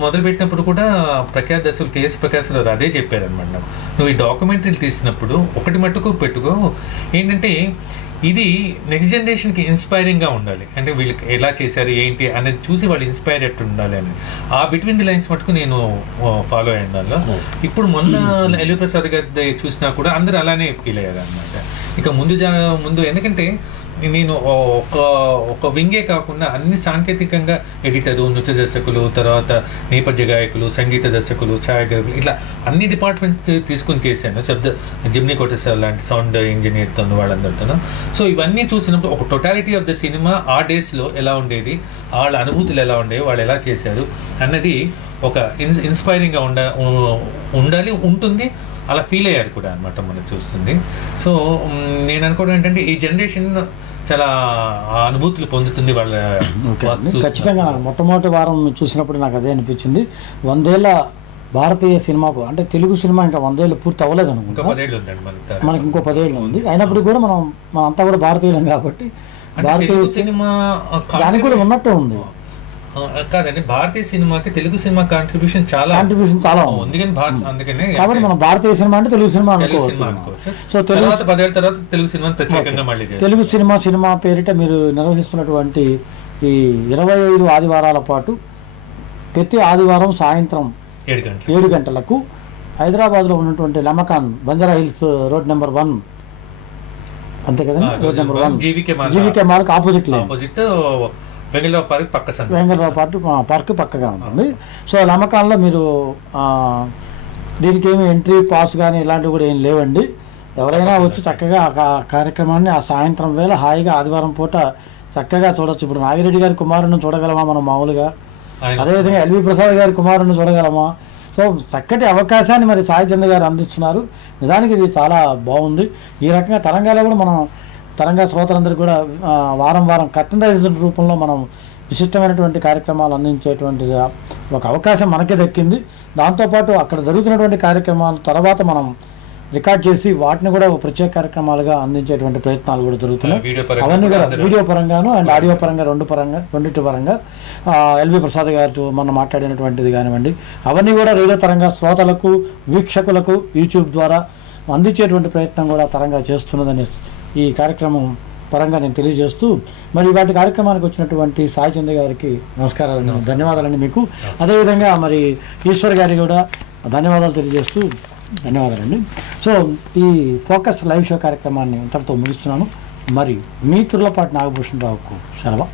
మొదలుపెట్టినప్పుడు కూడా ప్రఖ్యాత దర్శకులు కేఎస్ ప్రకాష్ గారు అదే చెప్పారనమాట నాకు, నువ్వు ఈ డాక్యుమెంటరీలు తీసినప్పుడు ఒకటి మట్టుకు పెట్టుకో, ఏంటంటే ఇది నెక్స్ట్ జనరేషన్కి ఇన్స్పైరింగ్గా ఉండాలి. అంటే వీళ్ళకి ఎలా చేశారు ఏంటి అనేది చూసి వాళ్ళు ఇన్స్పైర్ అయ్యేట్టు ఉండాలి అని ఆ బిట్వీన్ ది లైన్స్ మటుకు నేను ఫాలో అయ్యాను దానిలో. ఇప్పుడు మొన్న ఎల్వి ప్రసాద్ గారి చూసినా కూడా అందరూ అలానే ఫీల్ అయ్యారు అనమాట. ఇక ముందు ఎందుకంటే నేను ఒక వింగే కాకుండా అన్ని సాంకేతికంగా ఎడిటరు, నృత్య దర్శకులు, తర్వాత నేపథ్య గాయకులు, సంగీత దర్శకులు, ఛాయాగ్రహకులు, ఇట్లా అన్ని డిపార్ట్మెంట్స్ తీసుకుని చేశాను. జిమ్నీ కోటేశ్వర్ లాంటి సౌండ్ ఇంజనీర్తో వాళ్ళందరితో. సో ఇవన్నీ చూసినప్పుడు ఒక టోటాలిటీ ఆఫ్ ద సినిమా ఆ డేస్లో ఎలా ఉండేది, వాళ్ళ అనుభూతులు ఎలా ఉండేవి, వాళ్ళు ఎలా చేశారు అన్నది ఒక ఇన్స్పైరింగ్గా ఉండాలి, ఉంటుంది. అలా ఫీల్ అయ్యారు కూడా అనమాట మనం చూస్తుంది. సో నేను అనుకోవడం ఏంటంటే ఈ జనరేషన్ చాలా అనుభూతులు పొందుతుంది వాళ్ళ. ఖచ్చితంగా నాకు మొట్టమొదటి వారం చూసినప్పుడు నాకు అదే అనిపించింది. 100 ఏళ్ళ భారతీయ సినిమాకు అంటే తెలుగు సినిమా ఇంకా 100 ఏళ్ళు పూర్తి అవ్వలేదు అనుకుంటా, మనకి ఇంకో 10 ఏళ్ళు ఉంది. అయినప్పుడు కూడా మనంతా కూడా భారతీయులం కాబట్టి భారతీయ సినిమా దానికి కూడా ఉన్నట్టు ఉంది కాదండి. భారతీయ సినిమాకి తెలుగు సినిమా కాంట్రిబ్యూషన్ చాలా ఉంది. అందుకని కాబట్టి మనం భారతీయ సినిమా అంటే తెలుగు సినిమా అనుకోవచ్చు. సో 10 ఏళ్ళ తర్వాత తెలుగు సినిమాని ప్రత్యేకంగా మళ్ళీ తెలుగు సినిమా పేరిట మీరు నిర్వహిస్తున్నటువంటి ఈ 25 ఆదివారాల పాటు ప్రతి ఆదివారం సాయంత్రం 7 గంటలకు హైదరాబాద్లో ఉన్నటువంటి Lamakaan Banjara hills road number 1 అంతే కదండి, రోడ్ నెంబర్ 1 జీవికే మాల్కి ఆపోజిట్ వెంగళరావు పార్క్ పక్కగా ఉంటుంది. సో లమకాన్లో మీరు దీనికి ఏమి ఎంట్రీ పాస్ కానీ ఇలాంటివి కూడా ఏం లేవండి. ఎవరైనా వచ్చి చక్కగా ఆ కార్యక్రమాన్ని ఆ సాయంత్రం వేళ హాయిగా ఆదివారం పూట చక్కగా చూడొచ్చు. ఇప్పుడు నాగిరెడ్డి గారి కుమారుడిని చూడగలమా మనం మామూలుగా, అదేవిధంగా ఎల్వి ప్రసాద్ గారి కుమారుడిని చూడగలమా? సో చక్కటి అవకాశాన్ని మరి సాయి చంద్ర గారు అందిస్తున్నారు. నిజానికి ఇది చాలా బాగుంది. ఈ రకంగా తరంగాలో కూడా మనం తరంగా శ్రోతలందరికీ కూడా వారం వారం కర్టన్ రైజర్ రూపంలో మనం విశిష్టమైనటువంటి కార్యక్రమాలు అందించేటువంటి ఒక అవకాశం మనకే దక్కింది. దాంతోపాటు అక్కడ జరుగుతున్నటువంటి కార్యక్రమాల తర్వాత మనం రికార్డ్ చేసి వాటిని కూడా ఒక ప్రత్యేక కార్యక్రమాలుగా అందించేటువంటి ప్రయత్నాలు కూడా జరుగుతున్నాయి. అవన్నీ కూడా వీడియో పరంగాను అండ్ ఆడియో పరంగా రెండింటి పరంగా ఎల్వి ప్రసాద్ గారితో మనం మాట్లాడినటువంటిది కానివ్వండి, అవన్నీ కూడా రేడియో తరంగా శ్రోతలకు వీక్షకులకు యూట్యూబ్ ద్వారా అందించేటువంటి ప్రయత్నం కూడా తరంగా చేస్తున్నదని ఈ కార్యక్రమం పరంగా నేను తెలియజేస్తూ, మరి వాటి కార్యక్రమానికి వచ్చినటువంటి సాయి చంద్ర గారికి నమస్కారాలు, ధన్యవాదాలండి మీకు. అదేవిధంగా మరి ఈశ్వర్ గారికి కూడా ధన్యవాదాలు తెలియజేస్తూ ధన్యవాదాలండి. సో ఈ ఫోకస్ లైవ్ షో కార్యక్రమాన్ని ఇంతటితో ముగిస్తున్నాను. మరి మీ తుర్లపాటి నాగభూషణ్ రావుకు సెలవు.